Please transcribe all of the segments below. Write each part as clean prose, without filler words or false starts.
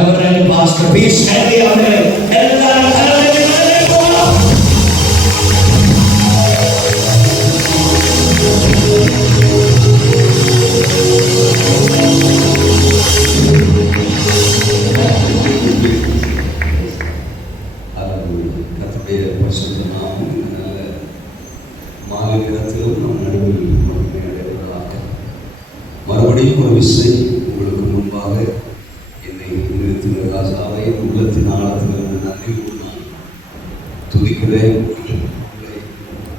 Reverend Pastor P. Stanley அவர்கள் எல்லாரும் கரங்களை போலாம். கர்த்தருடைய பரிசுத்த நாமம் நல்ல மாலை நேரத்திலும் நம் நடுவில் அடைவதாக மறுபடியும் ஒரு விசை உங்களுக்கு முன்பாக என்னை நிறுத்தின ராஜாவை உள்ளத்தின் ஆழத்தில் நன்றியோடு நான் துதிக்கிறேன். உங்களை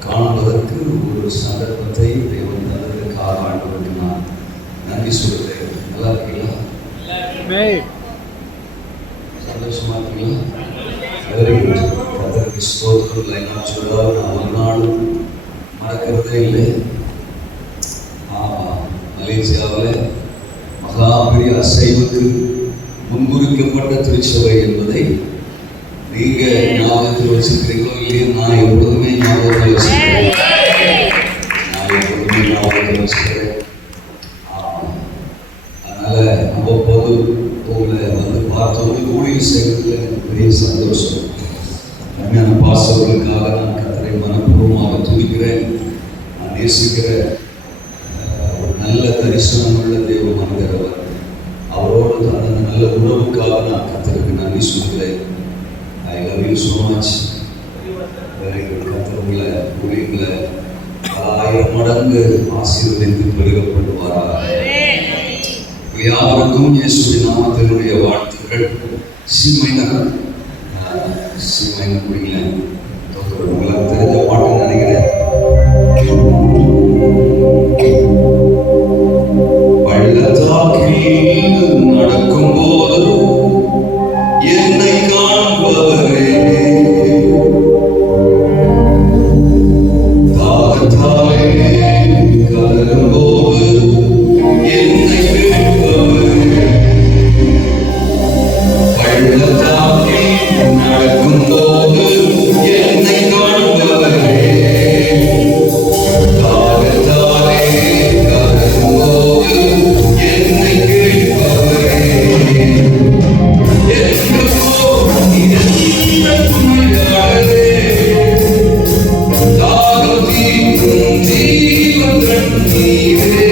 காண்பதற்கு ஒரு சந்தர்ப்பத்தை தேவன் தந்ததற்காக ஆண்டவருக்கு நான் நன்றி சொல்கிறேன். நல்லா இருக்கீங்களா? சந்தோஷமா இருக்கீங்களா? கர்த்தருக்கு ஸ்தோத்திரம். லைனாக சொல்றாரு, நான் ஒரு நாளும் மறக்கிறதே இல்லை. மலேசியாவில் மகா பெரிய அசைவுக்கு முன்குறிக்கப்பட்ட திருச்சபை என்பதை நீங்க ஞாபகத்தில் வச்சிருக்கிறீங்களோ இல்லையோ, நான் எப்பொழுதுமே ஞாபகத்தில் வச்சிருக்கிறேன். அதனால அவ்வப்போது உங்களை வந்து பார்த்தோடு ஊழியர் செய்வதில் எனக்கு பெரிய சந்தோஷம். அருமையான பாசவர்களுக்காக நான் கர்த்தரை மனப்பூர்வமாக துதிக்கிறேன். நான் நேசிக்கிற நல்ல தரிசனம் உள்ள தேவ மனிதர் அவரோடு அந்த நல்ல உறவுக்காக நான் கர்த்தருக்கு நன்றி சொல்கிறேன். I love you so much. Very good. கர்த்தருள்ள ஊழியர்களை 1000 மடங்கு ஆசீர்வதித்து பெருகப்படுவாராக. யாவருக்கும் இயேசுவின் நாமத்தினுடைய வாழ்த்துக்கள். சீமைனர் குடிங்கள உங்களுக்கு தெரிஞ்ச பாட்டு நினைக்கிறேன். பள்ளத்தாக்கில் நடக்கும் போது என்னை காண்பவரே, தாகத்தாலே கலரும் போது என்னை கேட்பவரே, பள்ளத்தாக்கில் நடக்கும் போது என்னை காண்பவரே, தாகத்தாலே கலரும் போது என்னை கேட்பவரே, எங்கோ இந்த துணையாளரே, தாகம் தீர்க்கும் ஜீவன் நீரே,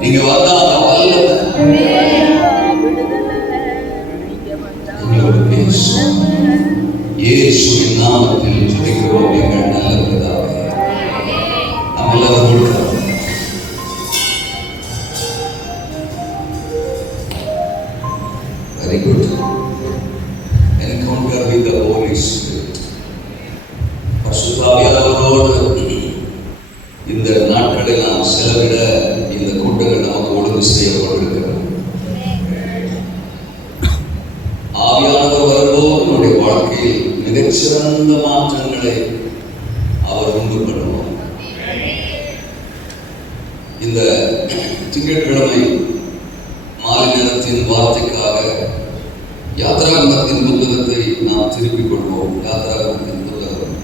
நீங்க வந்தா அந்த வல்லமை எங்களோடு பேசும். இயேசுவின் நாமத்தில் ஜெபிக்கிறோம் எங்கள் நல்ல பிதாவே. நாம் எல்லாரும் கொடுக்கிறோம். Very good. Encounter with the Holy Spirit. பரிசுத்த ஆவியானவரோடு இந்த நாட்களில் நாம் செலவிட இந்த கூட்டங்கள் நமக்கு ஒழுங்கு செய்யப்பட்டிருக்கிறது. ஆவியானவர் வரும்போது நம்முடைய வாழ்க்கையில் மிகச்சிறந்த மாற்றங்களை அவர் உண்டு பண்ணுவார். இந்த திங்கட்கிழமை மாலை நேரத்தின் வார்த்தைக்காக யாத்ராகமத்தின் புத்தகத்தை நாம் திருப்பிக் கொள்வோம். யாத்ராகமத்தின் புத்தகம்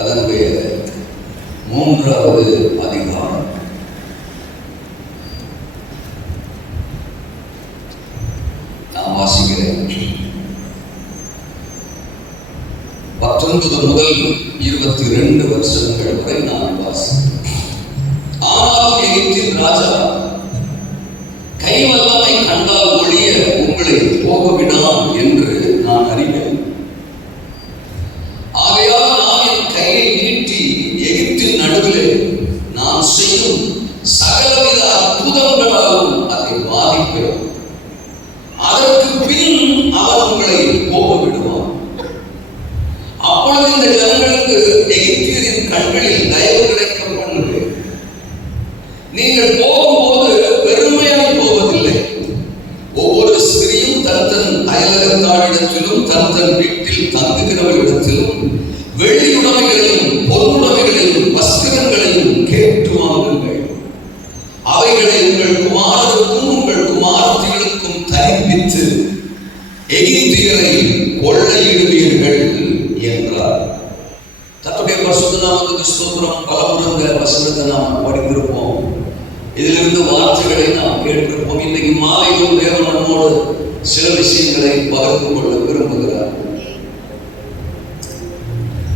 அதனுடைய 3வது அதிகாரம். நான் வாசிக்கிறேன். 19 முதல் 22 வருஷங்கள் வரை நான் வாசிக்கிறேன். ஆனால் எகிப்தின் ராஜா கைவல்லமை கண்டால் ஒழிய உங்களை போகவிடாம் என்று நான் அறிவேன். ஆகையால் நான் என் கையை நீட்டி எகிப்தின் நடுவிலே நான் செய்யும் சகலவித அற்புதங்களாலும் அதை பாதிக்கிறோம். அதற்கு பின் அவர் உங்களை போக விடுவார். அப்பொழுது இந்த ஜனங்களுக்கு எகிப்தியரின் கண்களில் தயவு கிடைக்க பண்ணுவேன். நீங்கள் போகும்போது பெருமையாய் போவதில்லை. ஒவ்வொரு ஸ்திரீயும் தன் தன் அயலகத்தாரிடத்திலும் தன் தன் வீட்டில் தங்குகிறவர்களிடத்திலும் வெள்ளியுடைமைகளையும் பொருளுடைமைகளையும் வஸ்திரங்களையும் கேட்டு வாங்குங்கள். அவைகளை உங்கள் குமாரருக்கும் உங்கள் குமாரத்திகளுக்கும் தரிப்பித்து எகிப்தியரை கொள்ளையிடுவீர்கள் என்றார். கர்த்தருடைய பரிசுத்த நாமத்துக்கு ஸ்தோத்திரம். பலமுறை வசனத்தை நாம் படித்திருப்போம். இதிலிருந்து வார்த்தைகளை நாம் கேட்டிருப்போம். இன்னைக்கு மாலையிலும் தேவன் நம்மோடு சில விஷயங்களை பகிர்ந்து கொள்ள விரும்புகிறார்.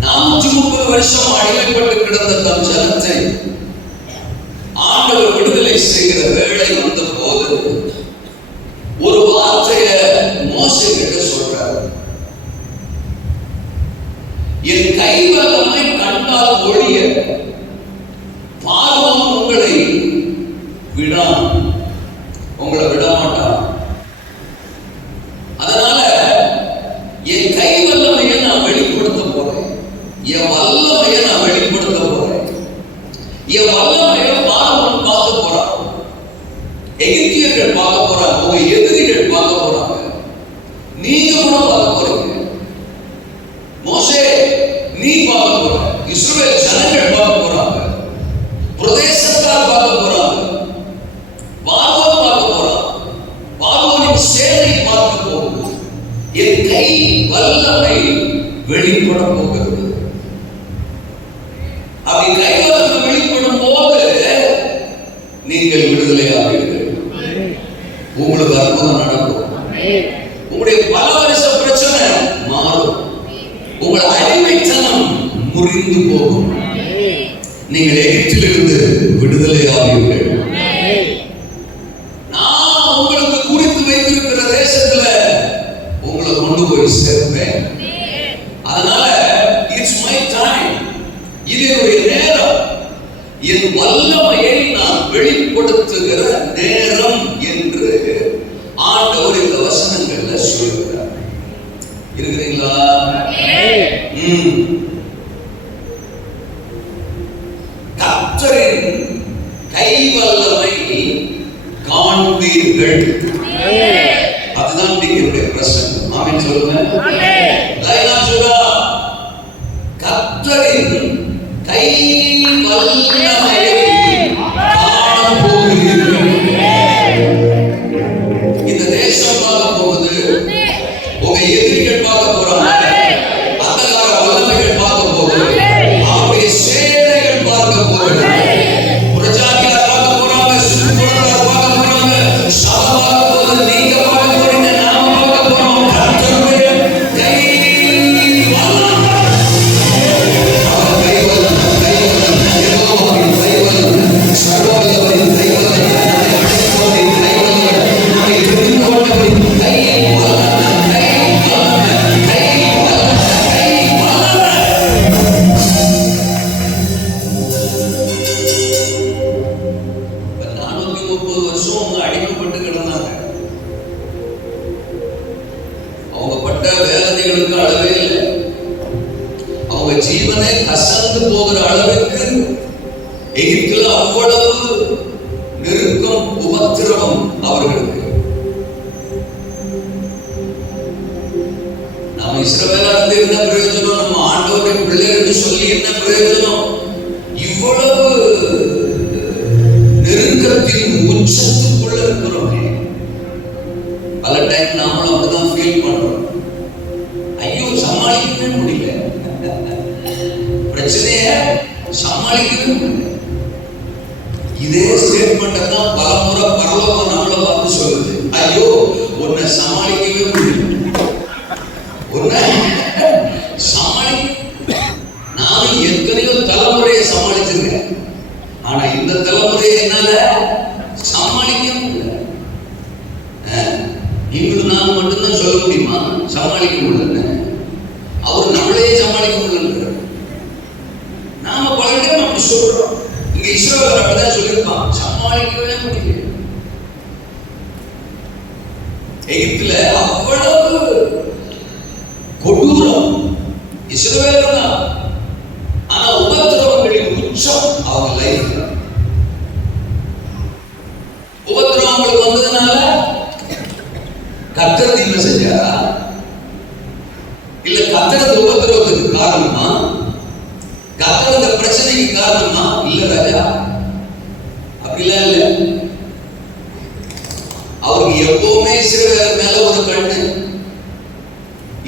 430 வருஷம் அடிமைப்பட்டு கிடந்த தன் ஜனத்தை ஆண்டவர் விடுதலை செய்கிற வேளை வந்த போது ஒரு வார்த்தையை மோசே கிட்ட சொல்றார். என் கைவல்லமை கண்டால் ஒழிய பார்வோன் உங்களை உங்களை விட மாட்டான். அதனால என் கை வல்லமையை நான் வெளிப்படுத்த போறேன். என் வல்லமையை நான் வெளிப்படுத்த போறேன். என் வல்லமையை பார்வோன் பார்க்க போறான். எகிப்தியர்கள் பார்க்க போறாங்க. உங்க எதிரிகள் பார்க்க போறாங்க. நீங்க கூட பார்க்க போறீங்க. மோசே நீ பார்க்க போற. இஸ்ரவேல் ஜனங்கள் பார்க்க போறாங்க. பிரதேசத்தார் பார்க்க போறாங்க. பார்வோன் பார்க்க போறான். பார்வோனின் சேனை பார்க்க போகுது. என் கை வல்லமை வெளிப்பட போகிறது. அப்படி கை வல்லமை வெளிப்படும் போது நீங்கள் விடுதலை ஆவீர்கள். உங்களுக்கு அற்புதம் நடக்கும். உங்களுடைய பல வருஷ பிரச்சனை மாறும். உங்கள் அடிமைத்தனம் முறிந்து போகும். நீங்கள் எகிப்திலிருந்து விடுதலை ஆவீர்கள். நான் உங்களுக்கு குறித்து வைத்திருக்கிற தேசத்துல உங்களை கொண்டு போய் சேர்ப்பேன். அதனால இட்ஸ் மை டைம். இது என்னுடைய நேரம். என் வல்லமையை நான் வெளிப்படுத்துகிற நேரம் என்று ஆண்டவர் இந்த வசனங்கள்ல சொல்கிறார். இருக்கிறீங்களா? கர்த்தரின் கை வல்லமை காண்பீர்கள். அதுதான் என்னுடைய பிரசங்கம். ஆமென் சொல்லுங்க. லைனா சொல்றா. கர்த்தரின் கை வல்லமையை காண போகிறீர்கள். இந்த தேசம் பார்க்க போகுது. உங்க எதிரிகள் பார்க்க போறாங்க. அந்தகார வல்லமைகள் பார்க்க போகுது. அவருடைய சேனைகள் பார்க்க போகுது. பிரஜாதியார் பார்க்க போறாங்க. சுற்றுப்புறத்தார் பார்க்க போறாங்க. சபை பார்க்க போகுது. நீங்க பார்க்க போறீங்க. நாம பார்க்க போறோம். கர்த்தருடைய கை வல்லமை. அவர் கை வல்லமை, கை வல்லமை, யெகோவாவின் கை வல்லமை, சர்வவல்லவரின் கை வல்லமை, நம்மை அழைத்தவரின் கை வல்லமை, நம்மை தெரிந்து கொண்டவரின் கை வல்லமை, கை வல்லமை, கை வல்லமை, கை வல்லமை. என்று சொல்லி என்ன பிரயோஜனம்? இவ்வளவு நெருக்கத்தின் உச்சத்துக்குள்ள இருக்கிறோம். பல டைம் நாமளும் அப்படிதான் ஃபீல் பண்றோம். ஐயோ சமாளிக்கவே முடியல, பிரச்சனைய சமாளிக்கவே முடியல. இதே ஸ்டேட்மெண்ட் தான் பலமுறை பரலோகம் நம்மளை பார்த்து சொல்லுது. ஐயோ உன்னை சமாளிக்கவே முடியல, உன்னை நான் எத்தனையோ தலைமுறையை சமாளிச்சிருக்கேன், ஆனா இந்த தலைமுறையை என்னால சமாளிக்க முடியல. நீங்களும் நான் மட்டும்தான் சொல்ல முடியுமா சமாளிக்க முடியல? அவர் நம்மளையே சமாளிக்க முடியல. நாம பல டைம் அப்படி சொல்றோம். இங்க இஸ்ரவேலர் அப்படிதான் சொல்லியிருப்பான், சமாளிக்கவே முடியல. எகிப்துல அவ்வளவு கொடூரம் இஸ்ரவேலர் தான். ஆனா உபத்திரவங்களின் உச்சம் அவங்க லைஃப்ல. உபத்திரவம் அவங்களுக்கு வந்ததுனால கர்த்தர் தீமை செஞ்சாரா? இல்ல கர்த்தர் உபத்திரவத்துக்கு காரணமா? கர்த்தர் இந்த பிரச்சனைக்கு காரணமா? இல்ல ராஜா, அப்படிலாம் இல்ல. அவருக்கு எப்பவுமே இஸ்ரவேலர் மேல ஒரு கண்ணு,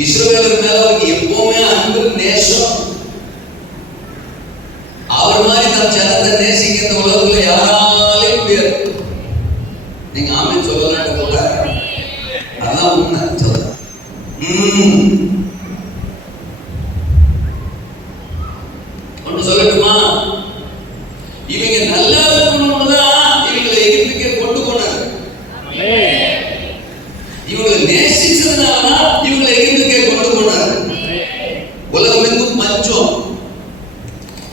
இஸ்ரவேலர் மேல அவருக்கு எப்பவுமே அன்பு நேசம். அவர் மாதிரி நாம் ஜனத்தை நேசிக்க இந்த உலகத்துல யாராலே முடியாது. நீங்க ஆமென் சொல்லலாம் கூட, அதான் உண்மை. ஒன்று சொல்லட்டுமா? இவங்க நல்லா இருக்கணும்னு தான் இவங்களை எகிப்துக்கே கொண்டு போனாங்க. இவங்களை நேசிச்சதுனாலதான் இவங்களை எகிப்துக்கே கொண்டு போனாங்க. உலகமெங்கும் பஞ்சம்,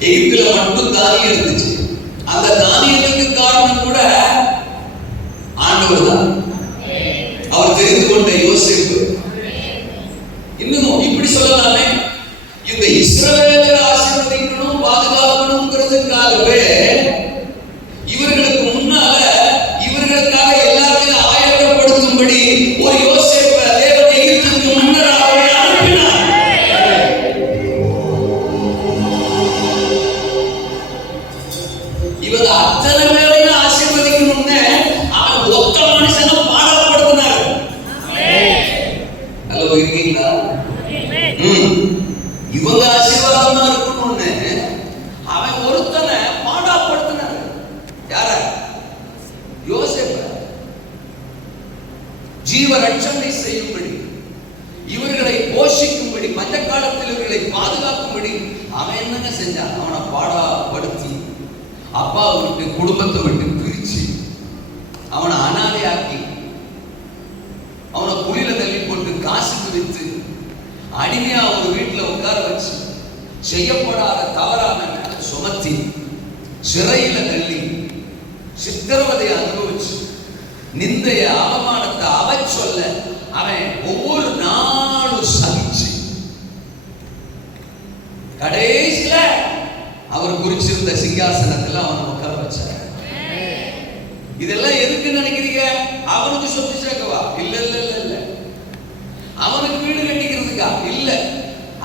எகிப்துல மட்டும் தானியம் இருந்துச்சு. அந்த தானியத்துக்கு காரணம் கூட ஆண்டவர் தான். அவர் தெரிந்து கொண்ட யோசேப்பு. இன்னும் இப்படி சொல்லலாமே, இந்த இஸ்ரவேலரை ஆசீர்வதிக்கணும் பாதுகாக்கணும்ங்கிறதுக்காகவே இவர்களுக்கு முன்னால இவர்களுக்காக எல்லாத்தையும் ஆயத்தப்படுத்தும்படி ஒரு யோசேப்பை தேவன் எகிப்துக்கு முன்னராக அனுப்பினார். இவங்க அத்தனை பேரையும் ஆசீர்வதிக்கணும்னு அவன் ஒத்த மனுஷனை பாடப்படுத்தினார். ஹலோ, இருக்கீங்களா? இவங்க ஆசீர்வாதமா இருக்கணும்னு அவன் ஒருத்தனை பாடப்படுத்தினார். யார? யோசேப்ப. ஜீவ ரட்சணை செய்யும்படி, இவர்களை போஷிக்கும்படி, பஞ்ச காலத்தில் இவர்களை பாதுகாக்கும்படி அவன் என்னங்க செஞ்சான்? அவனை பாடப்படுத்தி அப்பா விட்டு குடும்பத்தை விட்டு பிரிச்சு அவனை அனாதையாக்கி அவனை குளிர தள்ளி போட்டு காசுக்கு வித்து அடிமையா ஒரு வீட்டுல உட்கார வச்சு செய்யப்படாத தவறான சுமத்தி சிறையில தள்ளி சித்திரவதையை அனுபவிச்சு நிந்தைய அவமானத்தை அவன் சொல்ல அவன் ஒவ்வொரு நாளும் சகிச்சு கடைசியில அவர் குறிச்சிருந்த சிங்காசனத்துல அவன் உட்கார வச்சார். இதெல்லாம் எதுக்கு நினைக்கிறீங்க? அவனுக்கு சொத்து சேர்க்கவா? இல்ல இல்ல இல்ல இல்ல. அவனுக்கு வீடு கட்டிக்கிறதுக்கா? இல்ல.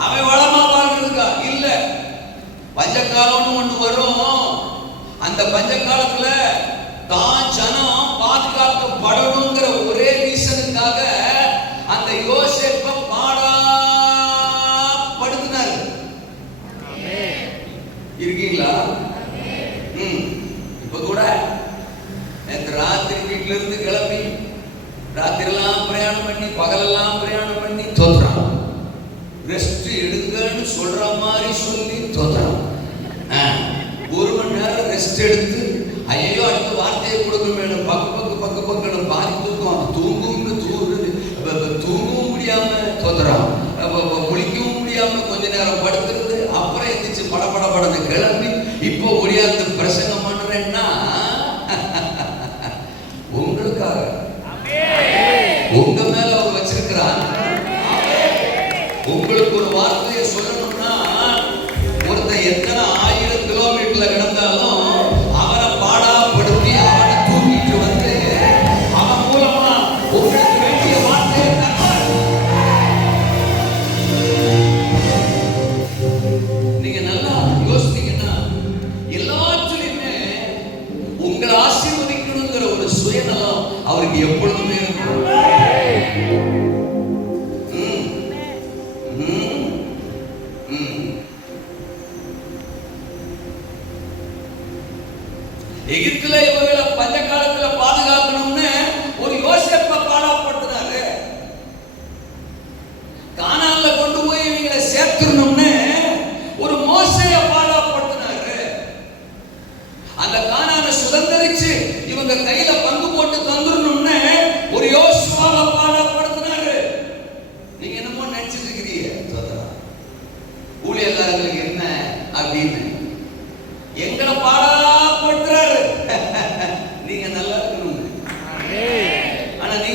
அவன் வளமா வாழ்றதுக்கா? இல்ல. பஞ்சகாலம்னு ஒண்ணு வரும். அந்த பஞ்ச காலத்துல தான் ஜனம் பாதுகாக்கப்படணுங்கிற ஒரே ரீசனுக்காக அந்த யோசேப்பை பாடப்படுத்தினாரு. இருக்கீங்களா? இப்ப கூட நேற்று ராத்திரி வீட்டுல இருந்து கிளம்பி ராத்திரி எல்லாம் பிரயாணம் பண்ணி பகலெல்லாம் பிரயாணம் பண்ணி தோத்துறான். ரெஸ்ட் எடுங்கன்னு சொல்ற மாதிரி சொல்லி தோத்துறான். ஒரு மணி நேரம் ரெஸ்ட் எடுத்து ஐயோ அடுத்த வார்த்தையை கொடுக்க வேணும், பக்கு பாதி தூக்கம், தூங்கவும் முடியாம தோத்துறான். குளிக்கவும் முடியாம கொஞ்ச நேரம் படுத்துருந்து அப்புறம் எந்திரிச்சு படபடன்னு கிளம்பி இப்போ ஒடியாந்து பிரசங்கம் பண்றேன்னா உங்களுக்காக, உங்க மேல அவர் வச்சிருக்கிறான். உங்களுக்கு ஒரு வார்த்தையை சொல்லணும்னா ஒருத்தன் எத்தனை 1000 கிலோமீட்டர்ல கிடந்தாலும் அவனை பாடாப்படுத்தி அவனை தூக்கிட்டு வந்து அவன் மூலமா உங்களுக்கு வேண்டிய வார்த்தையை தருவார்.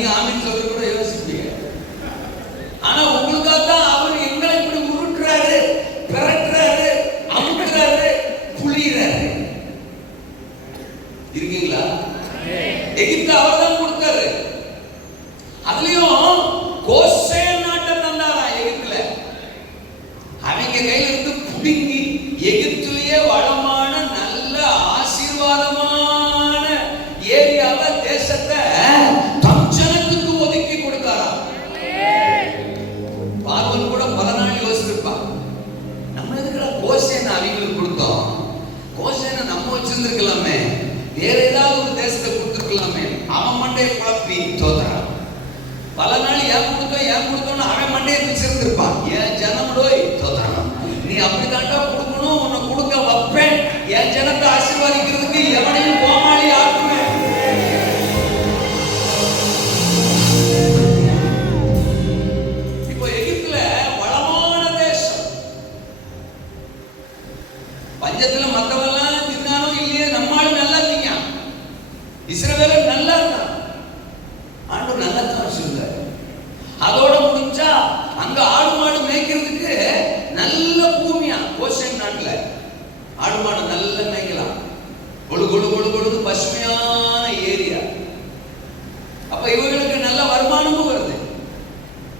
நீங்க ஆமீன் சொல்றது கூட யோசிப்பீங்க. ஆனா உங்களுக்காக தான் அவர் எங்களை இப்படி உருட்டுறாரு, பிரட்டுறாரு, அமுக்குறாரு, புளியறாரு. இருக்கீங்களா? எகிப்து அவர் தான் கொடுத்தாரு. அதுலயும் கோசேன் நாட்டை தந்தாரா எகிப்துல. அவங்க கையில இருந்து புடுங்கி எகிப்துலயே வளமான நல்ல ஆசீர்வாதமான ஏரியாவை, தேசத்தை தம் ஜனத்துக்கு ஒதுக்கி கொடுத்தாராம். பார்வன் கூட பல நாள் யோசிச்சிருப்பான், நம்ம எதுக்குடா கோசேன் அவங்களுக்கு கொடுத்தோம், கோசேனை நம்ம வச்சிருந்திருக்கலாமே, வேற ஏதாவது ஒரு தேசத்தை கொடுத்துருக்கலாமே. அவன் மண்டையை குழப்பி தோத்துறான். பல நாள் ஏன் கொடுத்தோம்னு அவன் மண்டையை பிச்சிருந்திருப்பான். என் ஜனம்டோய் தோத்துறான். நீ அப்படித்தாண்டா கொடுக்கணும், உன்னை கொடுக்க வைப்பேன், என் ஜனத்தை ஆசீர்வாதிக்கிறதுக்கு எவனையும் கோமாளி ஆக்குவேன். இப்போ எகிப்துல வளமான தேசம். பஞ்சத்துல மத்தவெல்லாம் தின்னாலும் இல்லையே, நம்மாலும் நல்லா திங்க. இஸ்ரவேலர் நல்லா இருந்தான். ஆண்டவர் நல்லா தான் சொல்றாரு. அதோட முடிஞ்சா அங்க ஆடு மாடு மேய்க்கிறதுக்கு நல்ல பூமியா கோசேன் நாட்டுல ஆடு மாடு நல்லா மேய்க்கலாம். கொழு கொழு கொழு கொழு பசுமையான ஏரியா. அப்ப இவங்களுக்கு நல்ல வருமானமும் வருது.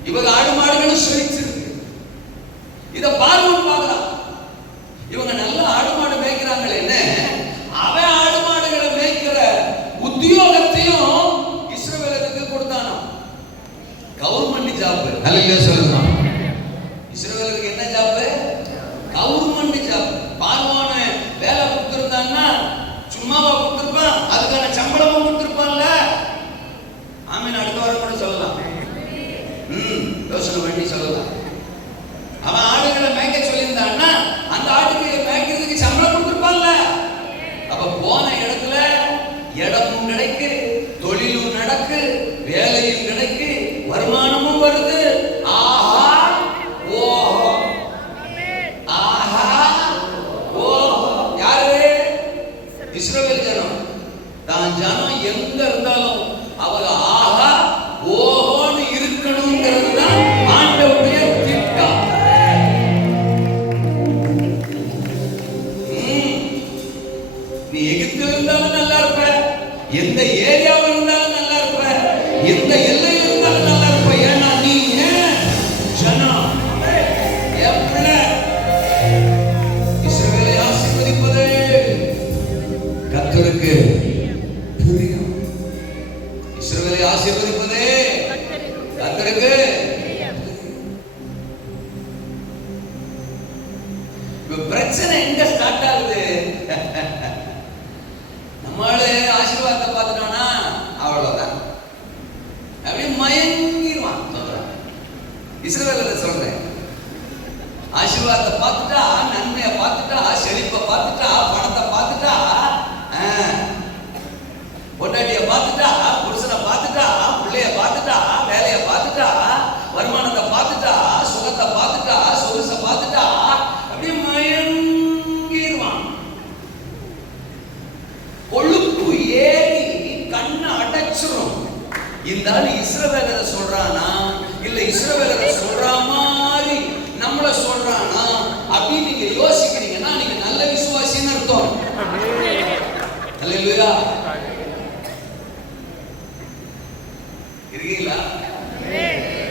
இவங்க ஆடு மாடுகளும் செழிச்சிருக்கு. இத பார்வன் பார்க்கலாம். இவங்க நல்ல ஆடு மாடு மேய்க்கிறாங்களேன்னு அவன் ஆடு மாடுகளை மேய்க்கிற உத்தியோகத்தையும் இஸ்ரவேலருக்கு கொடுத்தானா. Government job. நல்ல சொல்லுங்க. இஸ்ரவேலருக்கு என்ன ஜாப்? Government job. பார்வான வேலை கொடுத்திருந்தான்னா சும்மாவா கொடுத்திருப்பான்? அதுக்கான சம்பளமும் கொடுத்திருப்பான்ல. ஆமீன். அடுத்த வாரம் கூட சொல்லலாம். யோசனை பண்ணி சொல்லலாம். அவன் ஆடுகளை மேய்க்க சொல்லியிருந்தான்னா அந்த ஆட்டுக்கு மேய்க்கிறதுக்கு சம்பளம் கொடுத்திருப்பான்ல. அப்ப போன இடத்துல இடமும் கிடைக்கு, தொழிலும் நடக்கு, வேலையும் கிடைக்கு, வருமானமும் வருது. ஆஹா ஓஹோ, ஆஹா ஓஹோ. யாரு? இஸ்ரவேல் ஜனம். தான் ஜனம் எங்க இருந்தாலும் அவங்க ஆஹா ஓஹோன்னு இருக்கணுங்கிறது தான் ஆண்டவருடைய திட்டம். நீ எகிப்தில் இருந்தாலும் நல்லா இருப்ப, எந்த ஏரியாவில் இருந்தாலும் நல்லா இருப்ப, எந்த எல்லையில் இருந்தாலும் நல்லா இருப்ப. ஏன்னா நீ ஜனம். இஸ்ரவேலை ஆசீர்வதிப்பதே கர்த்தருக்கு பிரியம். இஸ்ரவேலை ஆசீர்வதிப்பதே கர்த்தருக்கு. பிரச்சனை எங்க ஸ்டார்ட் ஆகுது? நம்மளே ஆசீர்வாதத்தை பார்த்துட்டோம்னா அவ்வளவுதான், அப்படியே மயங்கிடுவான். இஸ்ரவேலர் சொல்றேன், ஆசீர்வாதத்தை பார்த்துட்டா, நன்மையை பார்த்துட்டா, செழிப்பை பார்த்துட்டா, பணத்தை பார்த்துட்டா, பொண்டாட்டியை பார்த்துட்டா, புருஷனை பார்த்துட்டா, பிள்ளைய பார்த்துட்டா, வேலையை பார்த்துட்டா, வருமானத்தை பார்த்துட்டா, சுகத்தை பார்த்துட்டா, சொகுசை பார்த்துட்டா, அப்படியே மயங்கிடுவான். கொழுப்பு ஏறி கண்ணை அடைச்சிரும். இந்த ஆள் இஸ்ரவேலரை சொல்றானா இல்ல இஸ்ரவேலரை சொல்ற மாதிரி நம்மள சொல்றானா அப்படின்னு நீங்க யோசிக்கிறீங்கன்னா நீங்க நல்ல விசுவாசின்னு அர்த்தம். அல்லேலூயா. இருக்கீங்களா?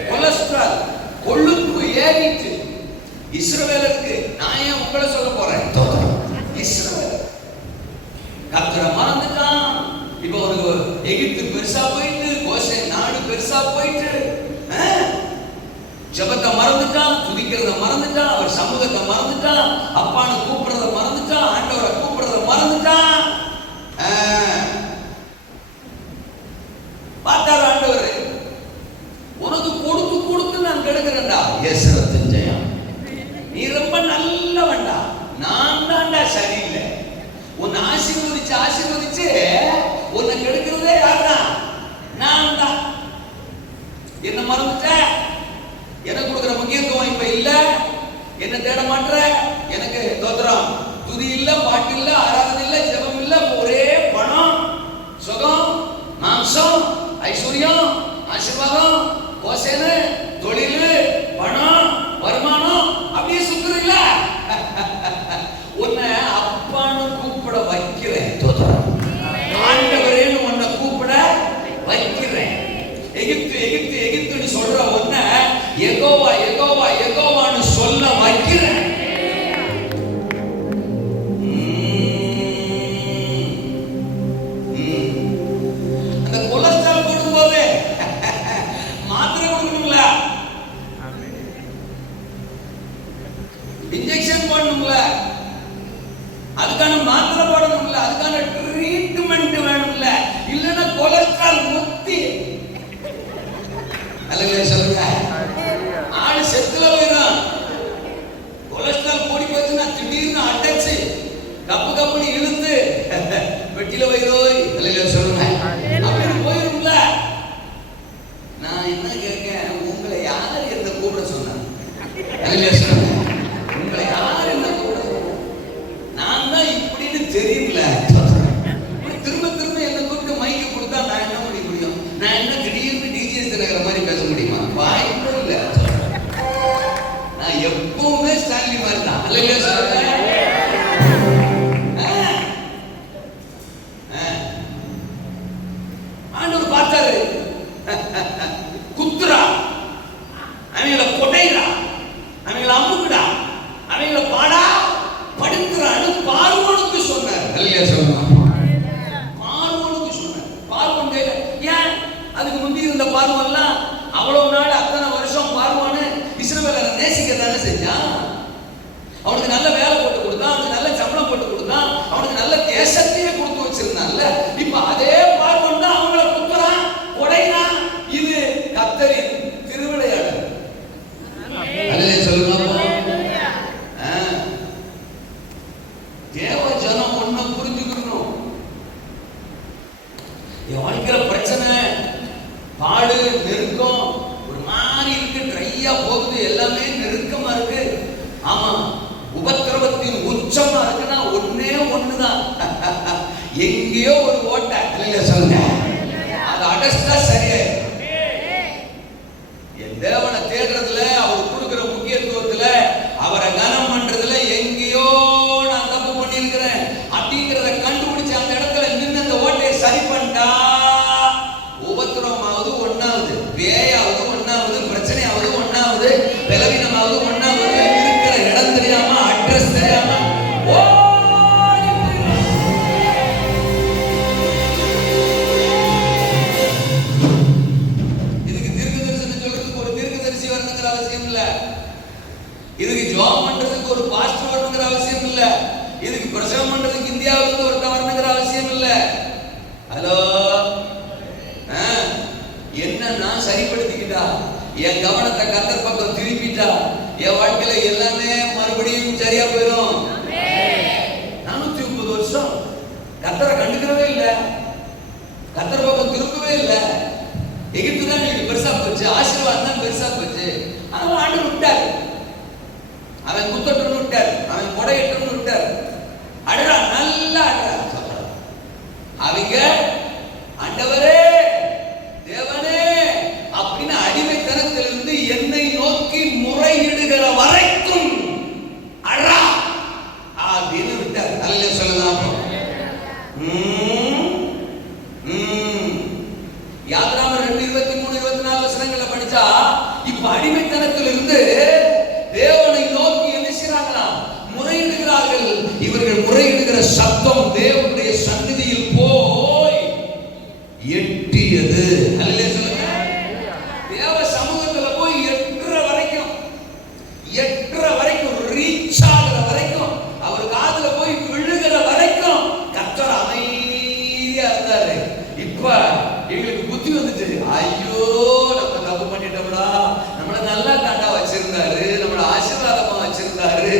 கொலஸ்ட்ரால் கொழுப்பு ஏறிட்டு இஸ்ரவேலருக்கு நான் ஏன் உங்களை சொல்ல போறேன்? இஸ்ரவேலர் கர்த்தரை மறந்துட்டான். இப்ப ஒரு எகிப்து பெருசா போயிட்டு, கோசேன் நாடு பெருசா போயிட்டு, ஜெபத்தை மறந்துட்டான், துதிக்கிறத மறந்துட்டான், அவர் சமூகத்தை மறந்துட்டான், அப்பான்னு கூப்பிடுறத மறந்துட்டான், ஆண்டவரை கூப்பிடுறத மறந்துட்டான். பார்த்தாரு ஆண்டவர், உனக்கு கொடுத்து கொடுத்து நான் கெடுக்கிறேன்டா. எஸ்ரத்தின் ஜெயம். நீ ரொம்ப நல்லவன்டா, நான் தான்டா சரியில்லை. உன்னை ஆசீர்வதிச்சு ஆசீர்வதிச்சு உன்னை கெடுக்கிறதே யாருதான்? நான் தான். என்ன மறந்துட்ட? எனக்கு கொடுக்குற முக்கியத்துவம் இப்ப இல்ல, என்ன தேட மாட்டற, எனக்கு தோத்திரம் துதி இல்ல, பாட்டு இல்ல, ஆராதனை இல்ல, ஜெபம் இல்ல, ஒரே பணம், சுகம், மாம்சம், ஐஸ்வர்யம், எகிப்து எகிப்து எகிப்துன்னு சொல்ற ஒன்ன யெகோவா யெகோவா யெகோவான்னு சொல்ல வைக்கிறேன். அந்த கொலஸ்ட்ரால் கொடுக்கும்போது மாத்திரை கொடுக்கணும்ல, இன்ஜெக்ஷன் போடணும்ல, அதுக்கான மாத்திரை போடணும்ல, அதுக்கான ட்ரீட்மெண்ட் வேணும்ல, இல்லைன்னா கொலஸ்ட்ரால் முக்தி. அல்லையா சொல்லுங்க, ஆடு செத்துல போயிடும். கொலஸ்ட்ரால் கூடி போச்சுன்னா திடீர்னு அடைச்சு கப்பு கப்புன்னு இழுத்து வெட்டில போயிரோய். அல்லையா சொல்லுங்க, அப்படி போயிரும்ல. நான் என்ன கேட்க, உங்களை யார் என்ன கூப்பிட சொன்னாங்க? அல்லையா சொல்லுங்க, உங்களை யார் என்ன கூப்பிட சொன்னாங்க? நான் தான் இப்படின்னு தெரியல. திரும்ப திரும்ப என்ன கூப்பிட்டு மைக்கு கொடுத்தா நான் என்ன பண்ண முடியும்? நான் என்ன திடீர்னு டிஜிஎஸ் தினகர மாதிரி பேச முடியுமா? வாய்ப்பு இல்ல. நான் எப்பவுமே ஸ்டான்லி மாதிரி தான். அல்லையா சொல்லுங்க, ஆண்டவர் பார்த்தாரு, குத்துறா, அவங்கள கொடைறா, அவங்கள அமுக்குடா, அவங்கள பாடா படுத்துறான்னு பார்வோனுக்கு சொன்னார். அல்லையா சொல்லுங்க, பார்வோனுக்கு சொன்னார். பார்வோன் கேட்க, ஏன் அதுக்கு முந்தி இருந்த பார்வோன்லாம் அவ்வளவு நாள் அத்தனை வருஷம் பார்வோன்னு இஸ்ரவேலரை நேசிக்க தானே செஞ்சான். அவனுக்கு நல்ல வேலை போட்டு கொடுத்தான், அவனுக்கு நல்ல சம்பளம் போட்டு கொடுத்தான், அவனுக்கு நல்ல தேசத்தையே கொடுத்து வச்சிருந்தான்ல. இப்ப அதே பார்வோன் தான் அவங்கள குத்துறான், கொடைறான். இது கர்த்தரின் திருவிளையாடல். அல்லேலூயா சொல்லுங்க. தேவ ஜனம் ஒண்ணு புரிஞ்சுக்கணும். என் வாழ்க்கையில பிரச்சனை, பாடு, நெருக்கம் ஒரு மாதிரி இருக்கு, ட்ரையா போகுது, எல்லாமே நெருக்கமா இருக்கு. ஆமா, உபத்திரவத்தின் உச்சமா இருக்குன்னா ஒன்னே ஒண்ணுதான், எங்கேயோ ஒரு ஓட்டை. இல்லையா சொல்லுங்க, அது அடைச்சிட்டா சரியாயிரும். என் தேவனை தேடுறதுல, அவர் கொடுக்கிற முக்கியத்துவத்துல, அவரை கனம் பண்றதுல எங்கேயோ நான் தப்பு பண்ணிருக்கிறேன் அப்படிங்கிறத கண்டுபிடிச்சு அந்த இடத்துல நின்று அந்த ஓட்டையை சரி பண்ணிட்டா உபத்திரமாவது ஒண்ணாவது, வேயாவது ஒண்ணாவது, பிரச்சனையாவது ஒண்ணாவது, பலவீனமாவது ஒண்ணாவது, இருக்கிற இடம் தெரியாம, அட்ரஸ் தெரியாம ஓடி போயிடும். இதுக்கு தீர்க்கதரிசனம் சொல்றதுக்கு ஒரு தீர்க்கதரிசி வரணுங்கிற அவசியம் இல்ல. இதுக்கு ஜாப் பண்றதுக்கு ஒரு பாஸ்டர் வரணுங்கிற அவசியம் இல்ல. இதுக்கு பிரசவம் பண்றதுக்கு இந்தியாவில இருந்து ஒருத்தர் வரணுங்கிற அவசியம் இல்ல. ஹலோ, என்ன நான் சரிப்படுத்திக்கிட்டா, என் கவனத்தை கர்த்தர் பக்கம் திருப்பிட்டா, என் வாழ்க்கையில எல்லாமே மறுபடியும் சரியா போயிடும். 430 வருஷம் கர்த்தரை கண்டுக்கவே இல்லை, கர்த்தர் பக்கம் திரும்பவே இல்லை. எகிப்து தான் எனக்கு பெருசா போச்சு, ஆசீர்வாதம் தான் பெருசா போச்சு. அவன் ஆண்டு விட்டாரு, அவன் குத்தட்டுன்னு விட்டார், அவன் கொடையட்டுன்னு விட்டார். அடுறா, நல்லா அடுறா. அவங்க ஆண்டவரே தேவனே அப்படின்னு அடிமைத்தனத்திலிருந்து என்னை நோக்கி முறையிடுகிற வரைக்கும் அழா அப்படின்னு விட்டார். அல்லேலூயா சொல்லலாம். யாத்ராமர் 2:23-24 வசனங்களை படிச்சா இப்ப அடிமைத்தனத்திலிருந்து தேவனை நோக்கி என்ன செய்றாங்களாம்? முறையிடுகிறார்கள். இவர்கள் முறையிடுகிற சத்தம் தேவனுடைய சந்நிதியில் போய் எட்டியது. அல்லேலூயா சொல்லுங்க. தேவ சமூகத்துல போய் எட்டுற வரைக்கும் ரீச் ஆகுற வரைக்கும், அவர் காதுல போய் விழுகிற வரைக்கும் கர்த்தர் அமைதியா இருந்தாரு. இப்ப எங்களுக்கு புத்தி வந்துச்சு, ஐயோ நம்ம தப்பு பண்ணிட்டோம்டா, நம்மள நல்லா தாண்டா வச்சிருந்தாரு, நம்மள ஆசீர்வாதமா வச்சிருந்தாரு,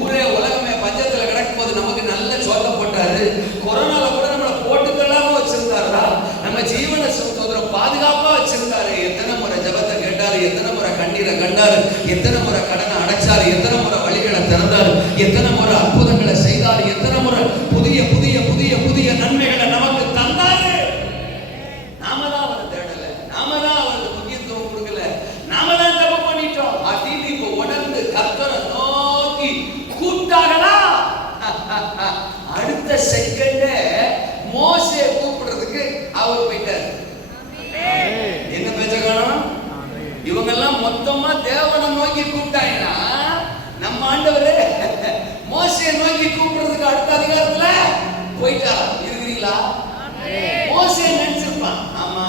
ஊரே உலகமே பஞ்சத்துல கிடக்கும் போது நமக்கு நல்ல சோத்த போட்டாரு, கொரோனால கூட நம்மள போட்டுக்கலாம வச்சிருந்தாருடா, நம்ம ஜீவன சகோதரம் பாதுகாப்பா வச்சிருந்தாரு. எத்தனை முறை ஜபத்தை கேட்டாரு, எத்தனை முறை கண்ணீரை கண்டாரு, எத்தனை முறை கடனை அடைச்சாரு, எத்தனை முறை வழிகளை திறந்தாரு, எத்தனை முறை அற்புதங்களை செய்தாரு, எத்தனை முறை புதிய புதிய புதிய புதிய நன்மைகளை நமக்கு தந்தாரு. நாம தான் அவரை தேடல, நாம தான் அவருக்கு முக்கியத்துவம் கொடுக்கல, நாம தான் தப்பு பண்ணிட்டோம் அப்படின்னு இப்ப உணர்ந்து கர்த்தரை நோக்கி கூப்பிட்டாங்களா, அடுத்த செகண்ட் மோசே கூப்பிடுறதுக்கு அவர் போயிட்டார். என்ன பேச்ச காணோம்? மொத்தமா தேவனை நோக்கி கூப்பிட்டாங்கன்னா நம்ம ஆண்டவரு மோசையை நோக்கி கூப்பிடுறதுக்கு அடுத்த அதிகாரத்துல போயிட்டாரா? இருக்கிறீங்களா? மோசையை நினைச்சிருப்பான், ஆமா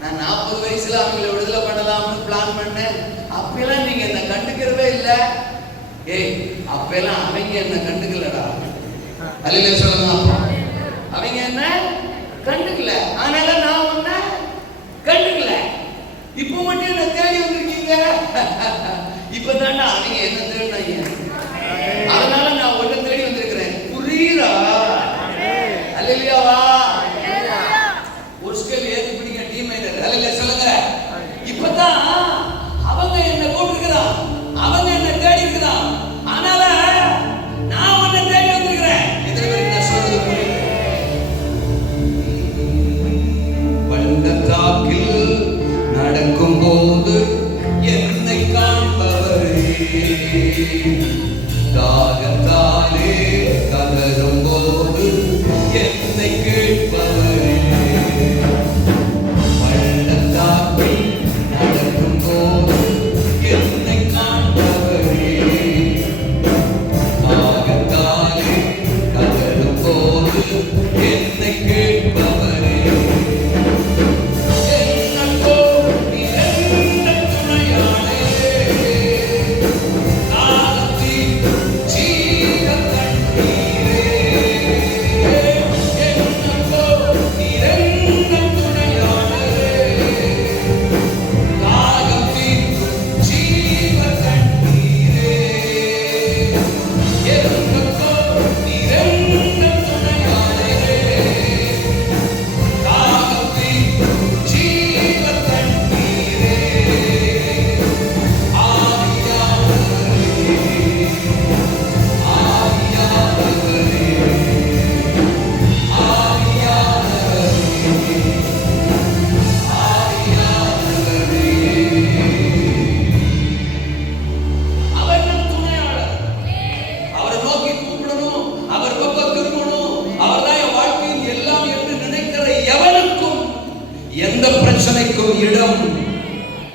நான் 40 வயசுல அவங்களை விடுதலை பண்ணலாம்னு பிளான் பண்ணேன், அப்பெல்லாம் நீங்க என்ன கண்டுக்கிறவே இல்லை. ஏய், அப்பெல்லாம் அவங்க என்ன கண்டுக்கலடா. அல்லேலூயா சொல்லுங்க. அவங்க என்ன கண்டுக்கல, ஆனால நான் உன்ன கண்டுக்கல. இப்ப மட்டும் என்ன தேடி வந்திருக்கீங்க. இப்பதான்டா அவங்க என்ன தேடினாங்க, அதனால நான் உன்னை தேடி வந்திருக்கிறேன். புரியுதா? அல்லேலூயாவா? ஒரு ஸ்கேல் ஏறி பிடிங்க, டி மைனர். அல்லேலூயா சொல்லுங்க. இப்பதான் அவங்க என்ன கூப்பிட்டுக்கிறான், அவங்க என்ன தேடி இருக்கிறான், ஆனால நான் உன்னை தேடி வந்திருக்கிறேன். எத்தனை பேருக்கு நான் சொல்றது புரியுது? பள்ளத்தாக்கில் நடக்கும் போது என்னை காண்பவரே, தாகத்தாலே கதறும் போது என்னை கேட்பவரே, பள்ளத்தாக்கில் நடக்கும் போது என்னை காண்பவரே, தாகத்தாலே கதறும் போது என்னை கேட்பவரே, எந்த பிரச்சனைக்கும் இடம்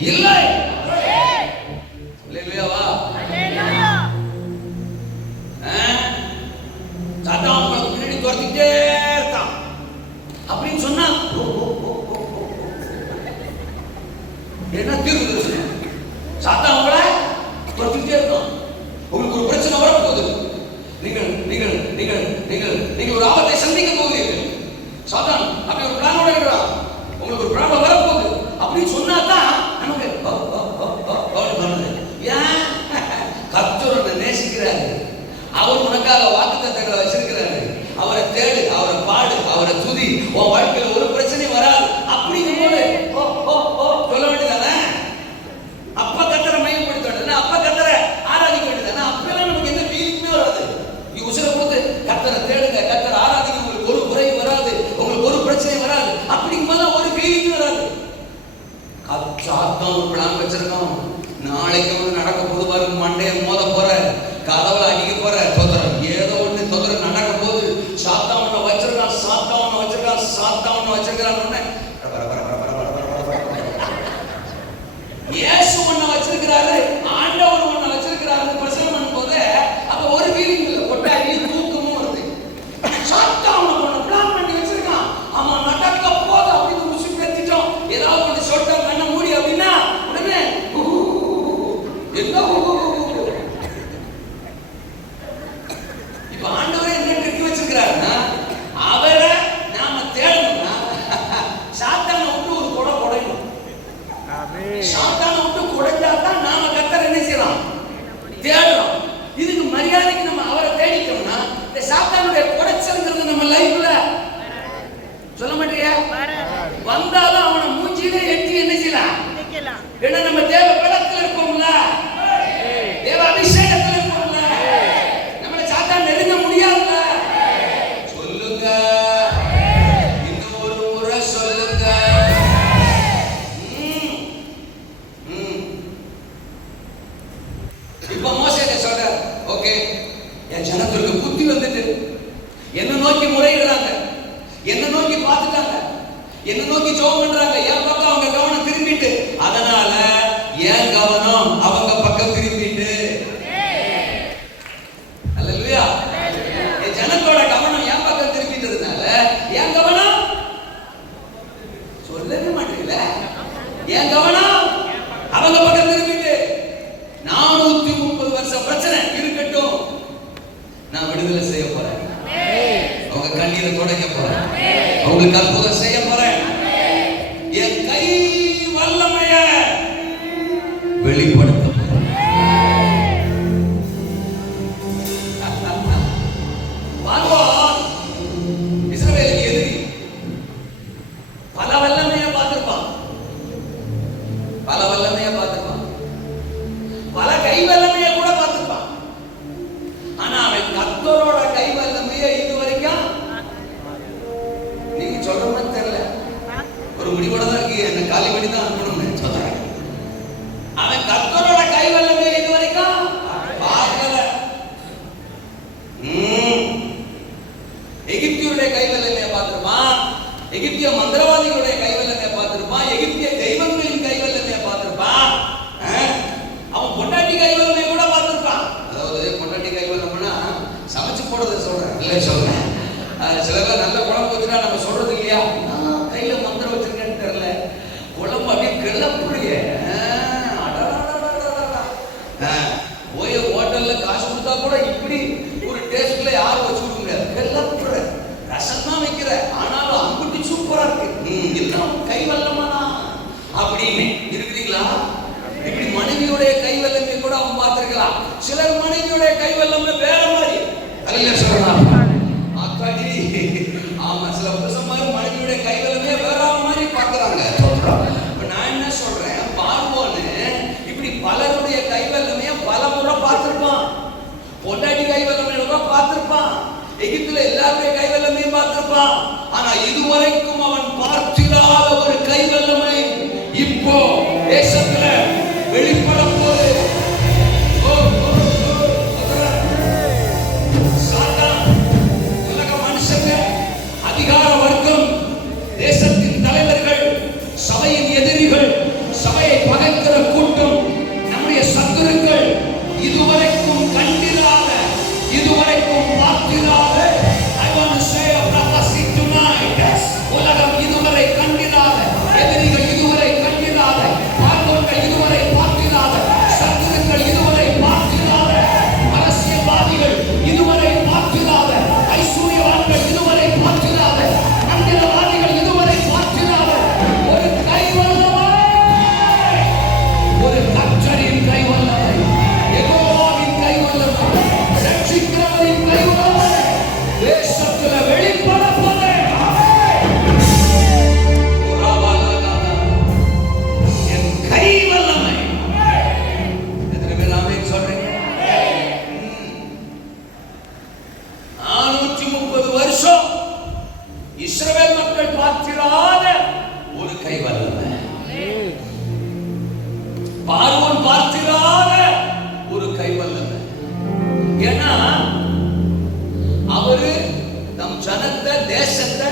இல்லை. அல்லேலூயாவா? சாத்தான் உங்களுக்கு பின்னாடி துரத்திட்டே இருக்கான் அப்படின்னு சொன்னா என்ன தீர்வு? சாத்தான் உங்களை துரத்திட்டே இருக்கான். உங்களுக்கு ஒரு பிரச்சனை வரப்போகுது, நீங்கள் நீங்கள் நீங்கள் நீங்கள் நீங்கள் ஒரு ஆபத்தை சந்திக்க போகிறீர்கள். சாத்தான் அப்படி ஒரு பிளானோட இருக்கிறான், உங்களுக்கு ஒரு பிராப்ளம் வரப்போகுது அப்படின்னு சொன்னா தான் நமக்கு ஏன் கர்த்தரை நேசிக்கிறாரு, அவர் உனக்காக வாக்குத்தத்தங்களை வச்சிருக்கிறாரு, அவரை தேடு, அவரை பாடு, அவரை துதி, உன் வாழ்க்கையில ஒரு பிரச்சனை வராது அப்படிங்கும் போது சொல்ல வேண்டியதானே? அப்ப கர்த்தரை மையப்படுத்த வேண்டியதானே? அப்ப கர்த்தரை ஆராதிக்க வேண்டியதானே? அப்பெல்லாம் நமக்கு எந்த ஃபீலிங்குமே வராது. நீ உசுரை கொடுத்து கர்த்தரை தேடுங்க, கர்த்தரை ஆராதிக்க, உங்களுக்கு ஒரு குறை வராது, உங்களுக்கு ஒரு பிரச்சனை வராது. அப்படிங்கும் போது ஒரு ஃபீலிங் வராது. சாத்தான் ஒரு பிளான் வச்சிருக்கோம், நாளைக்கு வந்து நடக்க போது பாருங்க, மண்டைய மோத போற, கதவுல அடிக்க போற, தொந்தரம் ஏதோ ஒண்ணு தொந்தரம் நடக்க போது. சாத்தான் ஒண்ணு வச்சிருக்கான், சாத்தான் ஒண்ணு வச்சிருக்கான், சாத்தான் ஒண்ணு வச்சிருக்கான். இயேசு ஒண்ணு வச்சிருக்கிறாரு, ஆண்டவர் ஒண்ணு வச்சிருக்கிறாரு பிரசங்கம் பண்ணும் போது அப்ப ஒரு ஃபீலிங் இல்ல, கொட்டாயி தூக்கமும் வருது. சாத்தான் ஒண்ணு பிளான் பண்ணி வச்சிருக்கான், ஆமா நடக்க போது அப்படின்னு உசி பேத்திட்டோம், ஏதாவது ஒண்ணு சொல்லிட்டா கண்ண மூடி அப்படின்னா உடனே என்ன. இப்ப ஆண்டவரே என்ன ட்ரிக் வச்சிருக்கிறாருன்னா, அவரை நாம தேடணும்னா சாத்தானை விட்டு ஒரு கொடை கொடையணும். சாத்தானை விட்டு கொடைஞ்சா தான் நாம கர்த்தரை என்ன செய்யலாம், தேடுறோம். இதுக்கு மரியாதைக்கு நம்ம அவரை தேடிட்டோம்னா இந்த சாத்தானுடைய குடைச்சல்ங்கிறது நம்ம லைஃப்ல சொல்ல மாட்டியா? வந்தாலும் அவனை மூஞ்சியிலே எட்டி என்ன செய்யலாம்? ஏன்னா நம்ம தேவ பலத்தில் இருப்போம்ல, தேவ அபிஷேகத்தில் இருப்போம்ல, நம்மள சாத்தான் நெருங்க முடியாதுல்ல. சொல்லுங்க, இன்னும் ஒரு முறை சொல்லுங்க. இப்ப மோசே சொல்றார், ஓகே என் ஜனங்களுக்கு புத்தி வந்துட்டு என்ன நோக்கி முறையிடுறாங்க, என்ன நோக்கி பார்த்துட்டாங்க, என்ன நோக்கி ஜெபம் பண்றாங்க, என் பக்கம் அவங்க கவனம் திரும்பிட்டு, அதனால என் கவனம் அவங்க பக்கம் திரும்பிட்டு 430 வருஷம் பிரச்சனை இருக்கட்டும், நான் விடுதலை செய்ய போறேன். அவங்க கண்ணீரை துடைக்க போறேன். அவங்களுக்கு அற்புதம் செய்ய போறேன். என் கை வல்லமைய வெளிப்படுத்த போறேன். இஸ்ரவேலுக்கு எதிரி பல வல்லமைய பார்த்திருப்பான், பல வல்லமைய பார்த்திருப்பான், பல கை வல்லமைய கூட பார்த்திருப்பான். ஆனா அவன் கர்த்தரோட கை வல்லமைய இதுவரைக்கும் நீங்க சொல்ற மாதிரி தெரியல. ஒரு முடிவோட தான் இருக்கு, என்ன காலி பண்ணி தான் அனுப்பணும்னு சொல்றேன். அவன் கர்த்தரோட கை வல்லமைய இதுவரைக்கும் பார்க்கல. எகிப்தியருடைய கை வல்லமைய பார்த்திருப்பான், எகிப்திய மந்திரவாதிகளுடைய கை வல்லமைய பார்த்திருப்பான், எகிப்திய தெய்வங்களின் கை வல்லமைய பார்த்திருப்பான். அவன் பொண்டாட்டி கை வல்லமைய கூட பார்த்திருப்பான். அதாவது பொண்டாட்டி கை வல்லமைனா சமைச்சு போடுறத சொல்றேன், இல்லை சொல்றேன். சிலர் நல்ல குழம்பு வச்சுட்டா நம்ம சொல்றது இல்லையா, கையில மந்திரம் வச்சிருக்கேன்னு தெரியல, குழம்பு அப்படியே கிளப்புறிய. போய் ஹோட்டல்ல காசு கொடுத்தா கூட இப்படி ஒரு டேஸ்ட்ல யாரும் வச்சு கொடுக்க முடியாது. கிளப்புற ரசம் தான் வைக்கிற, ஆனாலும் அங்குட்டி சூப்பரா இருக்கு. இதுதான் கை வல்லமானா அப்படின்னு இருக்கிறீங்களா? இப்படி மனைவியுடைய கை வல்லமை கூட அவன் பார்த்திருக்கலாம். சிலர் மனைவியுடைய கை வல்லமை வேற மாதிரி அல்ல சொல்லலாம். ஆக்காடி ஆமா, சில புருஷன்மாரு மனைவியுடைய கை வல்லமையை வேற மாதிரி பார்க்கறாங்க. இப்ப நான் என்ன சொல்றேன், பார்வோன்னு இப்படி பலருடைய கை வல்லமையை பல முறை பார்த்திருப்பான். பொண்டாட்டி கை வல்லமையை கூட பார்த்திருப்பான், எகிப்துல எல்லாருடைய கை வல்லமையும் பார்த்திருப்பான். ஆனா இதுவரைக்கும் அவன் பார்த்திராத ஒரு கை வல்லமை இப்போ தேசத்துல வெளிப்பட போது. உலக மனுஷங்க, அதிகார வர்க்கம், தேசத்தின் தலைவர்கள், சபையின் எதிரிகள், சபையை பகைக்கிற கூட்டம், நம்முடைய சத்துருக்கள் இதுவரைக்கும் கண்டிராத, இதுவரைக்கும் பார்த்திராத, I want to say a prophecy tonight. உலகம் இதுவரை கண்டிராத, எதிரிகள் இதுவரை கண்டிராத, பார்வோர்கள் இதுவரை பார்த்திராத, சத்துருக்கள் இதுவரை பார்த்திராத, அரசியல்வாதிகள் இதுவரை பார்த்திராத, ஐஸ்வர்யவான்கள் இதுவரை பார்த்திராத, மந்திரவாதிகள் இதுவரை பார்த்திராத ஒரு கை வல்லமை, ஒரு கர்த்தரின் கை வல்லமை, யெகோவாவின் கை வல்லமை, ரட்சிக்கிறவரின் கை வல்லமை தேசத்துல வெளிப்பட போதே. என் கை வல்லமை. எத்தனை பேர் ஆமென் சொல்றீங்க? 430 வருஷம் இஸ்ரவேல் மக்கள் பார்த்திராத ஒரு கை வல்லமை, பார்வோன் பார்த்திராத ஒரு கை வல்லமை. ஏன்னா அவரு நம் ஜனத்தை, தேசத்தை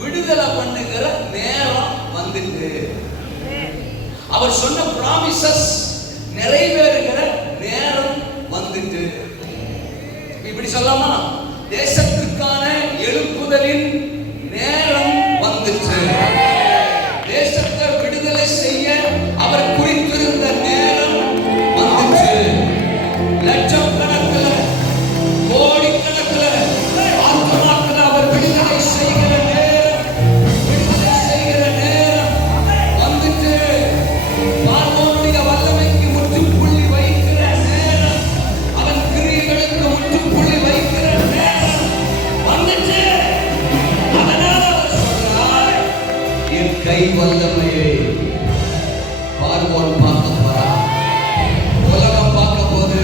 விடுதலை பண்ணுகிற நேரம் வந்துட்டு, அவர் சொன்ன பிராமிசஸ் நிறைவேறுகிற நேரம் வந்துட்டு. இப்படி சொல்லாமா, தேசத்திற்கான எழுப்புதலின் நேரம் வந்துச்சு. தேசத்தை விடுதலை செய்ய அவர் குறித்திருந்த நேரம் வந்துச்சு. லட்சக்கணக்கில், கோடிக்கணக்கில் ஆத்மாக்களை அவர் விடுதலை செய்கிற நேரம், விடுதலை செய்கிற நேரம் வந்துச்சு. பார்வோனுடைய வல்லமைக்கு முற்றுப்புள்ளி வைக்கிற நேரம், அவன் கிரியைகளுக்கு முற்றுப்புள்ளி வைக்கிற நேரம் வந்துச்சு. அதனால அவர் சொல்றார், என் கை வல்லமையை பார்வோன் பார்க்க போறான், உலகம் பார்க்க போது.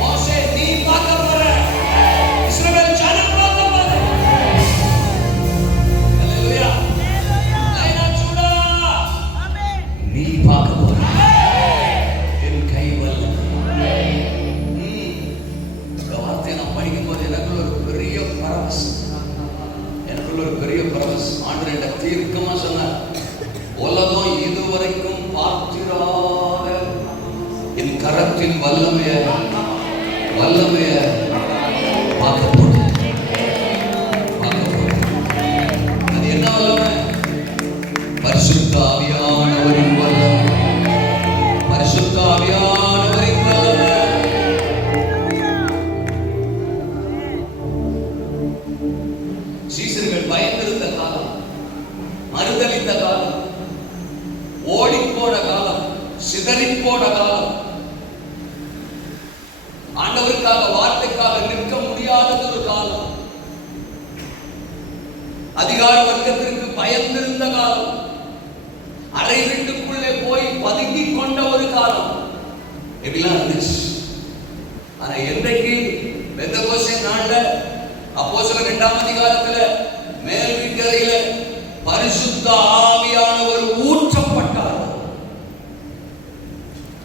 மோசே நீ பார்க்க போற, இஸ்ரவேல் ஜனம் பார்க்க போது. ஹalleluya, லைனா சூடா, நீ பார்க்க போற என் கை வல்லமை. இந்த வார்த்தையை நான் படிக்கும் போது எனக்குள்ள ஒரு பெரிய பரவசம், எனக்குள்ள ஒரு பெரிய பரவசம். ஆண்டவர் என்கிட்ட தீர்க்கமா சொன்னார், உலகம் இதுவரைக்கும் பார்த்திராத என் கரத்தின் வல்லமைய பார்க்க போது. அது என்ன வல்லமை? பரிசுத்த ஆவியானவரின் சிதறிப்போன காலம், ஆண்டவருக்காக வார்த்தைக்காக நிற்க முடியாதது ஒரு காலம், அதிகார வர்க்கத்திற்கு பயந்திருந்த காலம், அறை வீட்டுக்குள்ளே போய் பதுங்கி கொண்ட ஒரு காலம் எப்படிலாம் இருந்துச்சு. ஆனா என்றைக்கு பெந்தகோஸ்தே நாள்ல அப்போஸ்தலர் 2ஆம் அதிகாரத்துல மேல் வீட்டறையில பரிசுத்த ஆவியானவர் ஊற்றப்பட்டார்.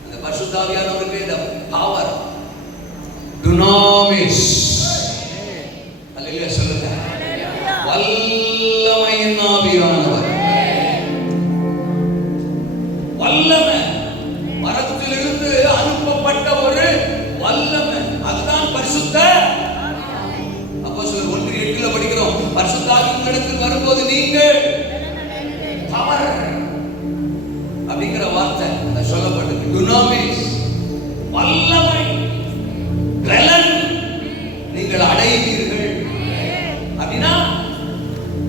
அந்த பரிசுத்த ஆவியானவருக்கு இந்த பவர் டுனாமிஸ், அல்லேலூயா சொல்லுங்க, வல்லமையின் ஆவியானவர். வல்லமை மரத்திலிருந்து அனுப்பப்பட்ட ஒரு வல்லமை, அதுதான் பரிசுத்த. அப்போஸ்தலர் 1:8 படிக்கிறோம், பரிசுத்த ஆவி உங்களிடத்தில் வரும்போது நீங்கள் பவர் அப்படிங்கிற வார்த்தை சொல்லப்பட்டது. டுனாமிஸ், வல்லமை, பலன் நீங்கள் அடைவீர்கள். அப்படின்னா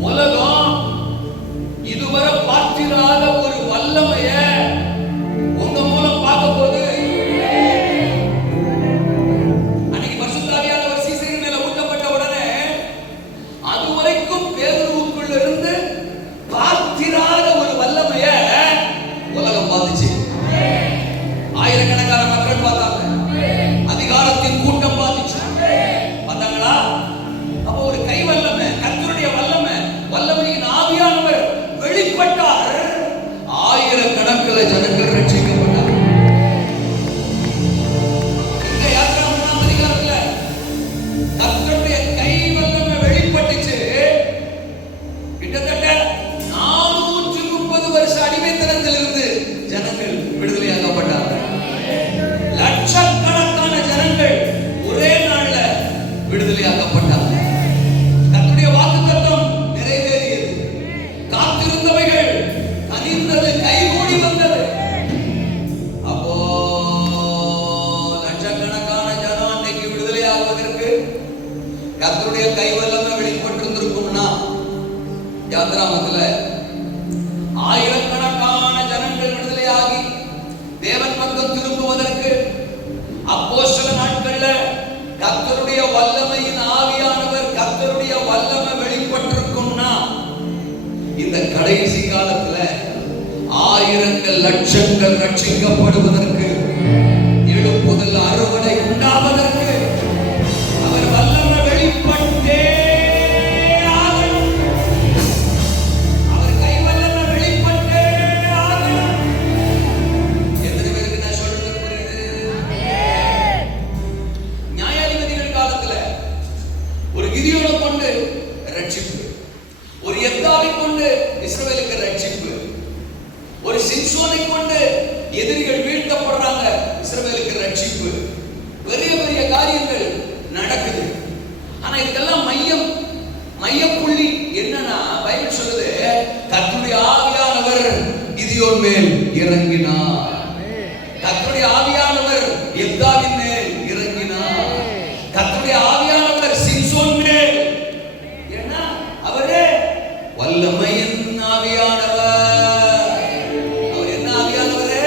உலகம் இதுவரை பார்த்திராத ஒரு வல்லமைய உங்க மூலம் பார்க்க போது. அன்னைக்கு பரிசுத்த ஆவியானவர் சீசரின் மேல ஊற்றப்பட்ட உடனே அதுவரைக்கும் பேதுருவுக்குள்ள இருந்து பார்த்திராத ஒரு வல்லமைய உலகம் பார்த்துச்சு. ஆயிரக்கணக்கான மக்கள் பார்த்தாங்க, அதிகாரத்தின் கூட்டம் பார்த்துச்சு. பார்த்தாங்களா? அப்போ ஒரு கை வல்லமை, கர்த்தருடைய வல்லமை, வல்லமையின் ஆவியானவர் வெளிப்பட்டார். ஆயிரக்கணக்கில் ஜனங்கள் ரட்சிக்கப்பட்டார். இந்த யாத்திரை 3ஆம் அதிகாரத்துல கர்த்தருடைய கை வல்லமை வெளிப்பட்டுச்சு. கிட்டத்தட்ட 430 வருஷ அடிமைத்தனத்திலிருந்து ஜனங்கள் விடுதலையாக்கப்பட்டார்கள். லட்சக்கணக்கான ஜனங்கள் ஒரே நாள்ல விடுதலையாக்கப்பட்டார்கள். கர்த்தருடைய வாக்குத்தத்தம் நிறைவேறியது. காத்திருந்தவைகள் கனிந்தது, கைகூடி வந்தது. அப்போ லட்சக்கணக்கான ஜனம் அன்னைக்கு விடுதலையாகுவதற்கு கர்த்தருடைய கை வல்லமை வெளிப்பட்டிருந்திருக்கும்னா, யாத்திராமத்துல ஆயிரக்கணக்கான ஜனங்கள் விடுதலையாகி தேவன் பக்கம் திரும்புவதற்கு அப்போஸ்தல நாட்கள்ல கர்த்தருடைய வல்லமையின் ஆவியானவர், கர்த்தருடைய வல்லமை வெளிப்பட்டிருக்கும்னா, இந்த கடைசி காலத்துல ஆயிரங்கள் லட்சங்கள் ரட்சிக்கப்படுவதற்கு, எழுப்புதல் அறுவடை உண்டாவதற்கு அவர் வல்லமை வெளிப்பட்டே ஆகணும். அவர் கை வல்லமை வெளிப்பட்டே ஆகணும். எத்தனை பேருக்கு நான் சொல்றது புரியுது? நியாயாதிபதிகள் காலத்துல ஒரு கிதியோனை கொண்டு ரட்சிப்பு, ஒரு யெப்தாவை கொண்டு இஸ்ரவேலுக்கு ரட்சிப்பு, ஒரு சிம்சோனை கொண்டு எதிரிகள் வீழ்த்தப்படுறாங்க, இஸ்ரவேலுக்கு ரட்சிப்பு. பெரிய பெரிய காரியங்கள் நடக்குது. ஆனா இதுக்கெல்லாம் மையப்புள்ளி என்னன்னா, பைபிள் சொல்லுது, கர்த்தருடைய ஆவியானவர் கிதியோன் மேல் இறங்கினார். கர்த்தருடைய ஆவியானவர் யெப்தாவின் மேல் இறங்கினார். கர்த்தருடைய ஆவியானவர் சிம்சோன் மேல். ஏன்னா அவரே வல்லமையின் ஆவியானவர். அவர் என்ன ஆவியானவரே?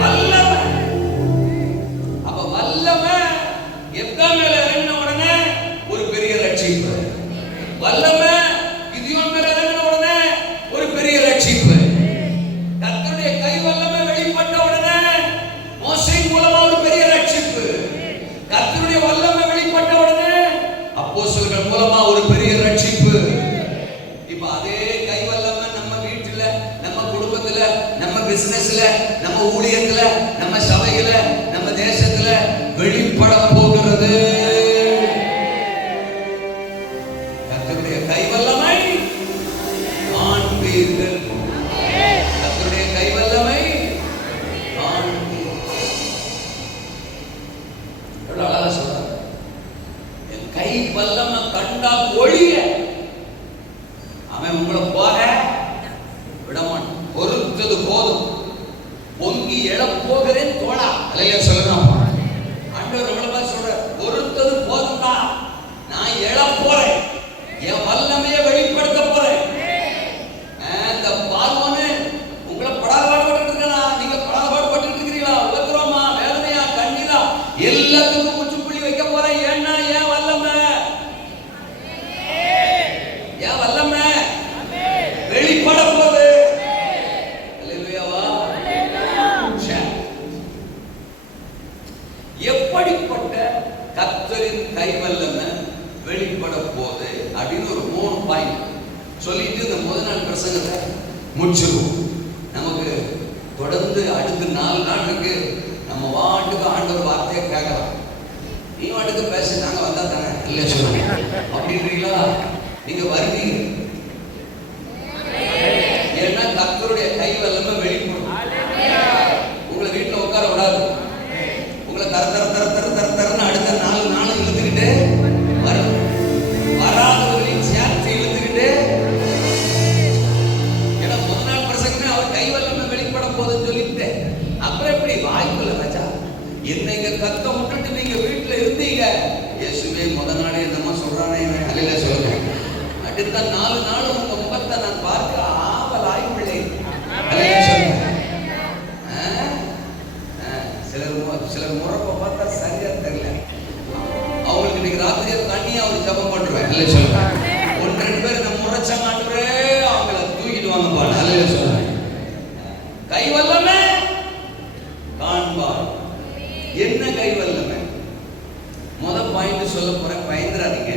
வல்லமை. அப்ப வல்லமை யெப்தா மேல இறங்கின உடனே ஒரு பெரிய ரட்சிப்பு. வல்லமை கிதியோன் மேல இறங்கின உடனே ஒரு பெரிய ரட்சிப்பு. கர்த்தருடைய கை வல்லமை வெளிப்பட்ட உடனே மோசே மூலமா ஒரு பெரிய ரட்சிப்பு. கர்த்தருடைய வல்லமை வெளிப்பட்ட உடனே அப்போஸ்தலர்கள் மூலமா ஒரு பெரிய ரட்சிப்பு. இப்ப அதே கை வல்லமை நம்ம வீட்டுல, நம்ம குடும்பத்துல, நம்ம பிசினஸ்ல, நம்ம ஊழியத்துல, நம்ம சபையில, நம்ம தேசத்துல வெளிப்பட போகிறது. கர்த்தருடைய கை வல்லமை காண்பீர்கள். கர்த்தருடைய கை வல்லமை காண்பீர்கள். எவ்வளவு அழகா சொல்றாங்க. என் கை வல்லமை கண்டா ஒழிய அவன் உங்களை போக விடமாட்டான். பொறுத்தது போதும், பொங்கி எழப்போகிறேன் தோழா. அல்லையா சொல்லணும். ஆண்டவர் நம்மளை பார்த்து சொல்ற, பொறுத்தது போதும்டா, நான் எழப் போறேன், என் வல்லமையை வெளிப்படுத்த போறேன். இந்த பார்வோனு உங்களை படாத பாடுபட்டு இருக்கா, நீங்க படாத பாடுபட்டு சொல்லிட்டு இந்த முதல் நாள் பிரசங்கத்தை முடிச்சிருவோம். நமக்கு தொடர்ந்து அடுத்து 4 நாள் இருக்கு. நம்ம வாட்டுக்கு ஆண்டவர் வார்த்தையை கேட்கலாம். நீ வாட்டுக்கு பேச, நாங்க வந்தா தானே இல்லை சொல்லுங்க அப்படின்றீங்களா? நீங்க வருவீங்க. ஏன்னா கர்த்தருடைய கை வல்லமை வெளிப்படும். உங்களை வீட்டுல உட்கார விடாது. உங்களை தர தர தர தர தர தரன்னு அடுத்த 4 நாளும் இழுத்துக்கிட்டு வரும். வராதவர்களையும் சேர்த்து இழுத்துக்கிட்டு, ஏன்னா முதல் நாள் பிரசங்கமே அவர் கை வல்லமை வெளிப்பட போதுன்னு சொல்லிட்டு அப்புறம் எப்படி வாய்ப்புல ராஜா என்னைங்க கத்த விட்டுட்டு நீங்க வீட்டுல இருந்தீங்க. இயேசுவே முதல் நாளே என்னமா சொல்றானே அல்ல சொல்லுங்க. அடுத்த 4 நாளும் உங்க முகத்தை நான் பார்க்க ஆவல் ஆய்வுள்ளேன். சிலர் முறப்ப பார்த்தா சரியா தெரியல. அவங்களுக்கு இன்னைக்கு ராத்திரியா தண்ணியா அவர் ஜபம் பண்றேன் அல்ல சொல்லுங்க. 1-2 பேர் இந்த முறைச்சாங்க ஆண்டவரே அவங்கள தூக்கிடுவாங்க பாரு அல்ல சொல்லுங்க. கை வல்லமே காண்பார். என்ன கை வல்லமே? பாயிண்ட் சொல்ல போறேன், பயந்துறாதீங்க.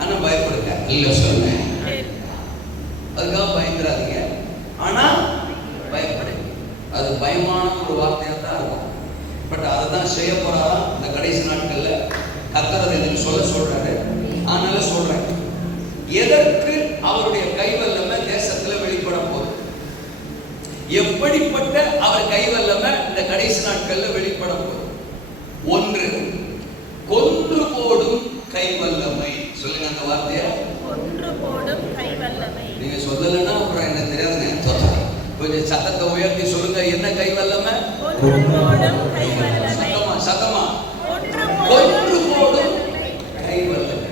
ஆனா பயப்படுங்க இல்ல சொல்றேன், அதுக்காக பயந்துறாதீங்க. ஆனா பயப்படுங்க. அது பயமான ஒரு வார்த்தையா தான் இருக்கும். பட் அதை தான் செய்ய போறாரா இந்த கடைசி நாட்கள்ல கர்த்தர் எனக்கு சொல்றாரு. அதனால சொல்றேன், எதற்கு அவருடைய கைவல்லமை தேசத்துல வெளிப்பட போகுது, எப்படிப்பட்ட அவர் கைவல்லமை இந்த கடைசி நாட்கள்ல வெளிப்பட போகுது. ஒன்று, கொன்று போடும் கைவல்லமை. சொல்லுங்க அந்த வார்த்தைய, கொன்று போடும் கைவல்லமை. நீங்க சொல்லலன்னா அப்புறம் என்ன தெரியாதுங்க. கொஞ்சம் சத்தத்தை உயர்த்தி சொல்லுங்க, என்ன கைவல்லமை? கொன்று போடும் கைவல்லமை. சத்தமா கொன்று போடும் கைவல்லமை.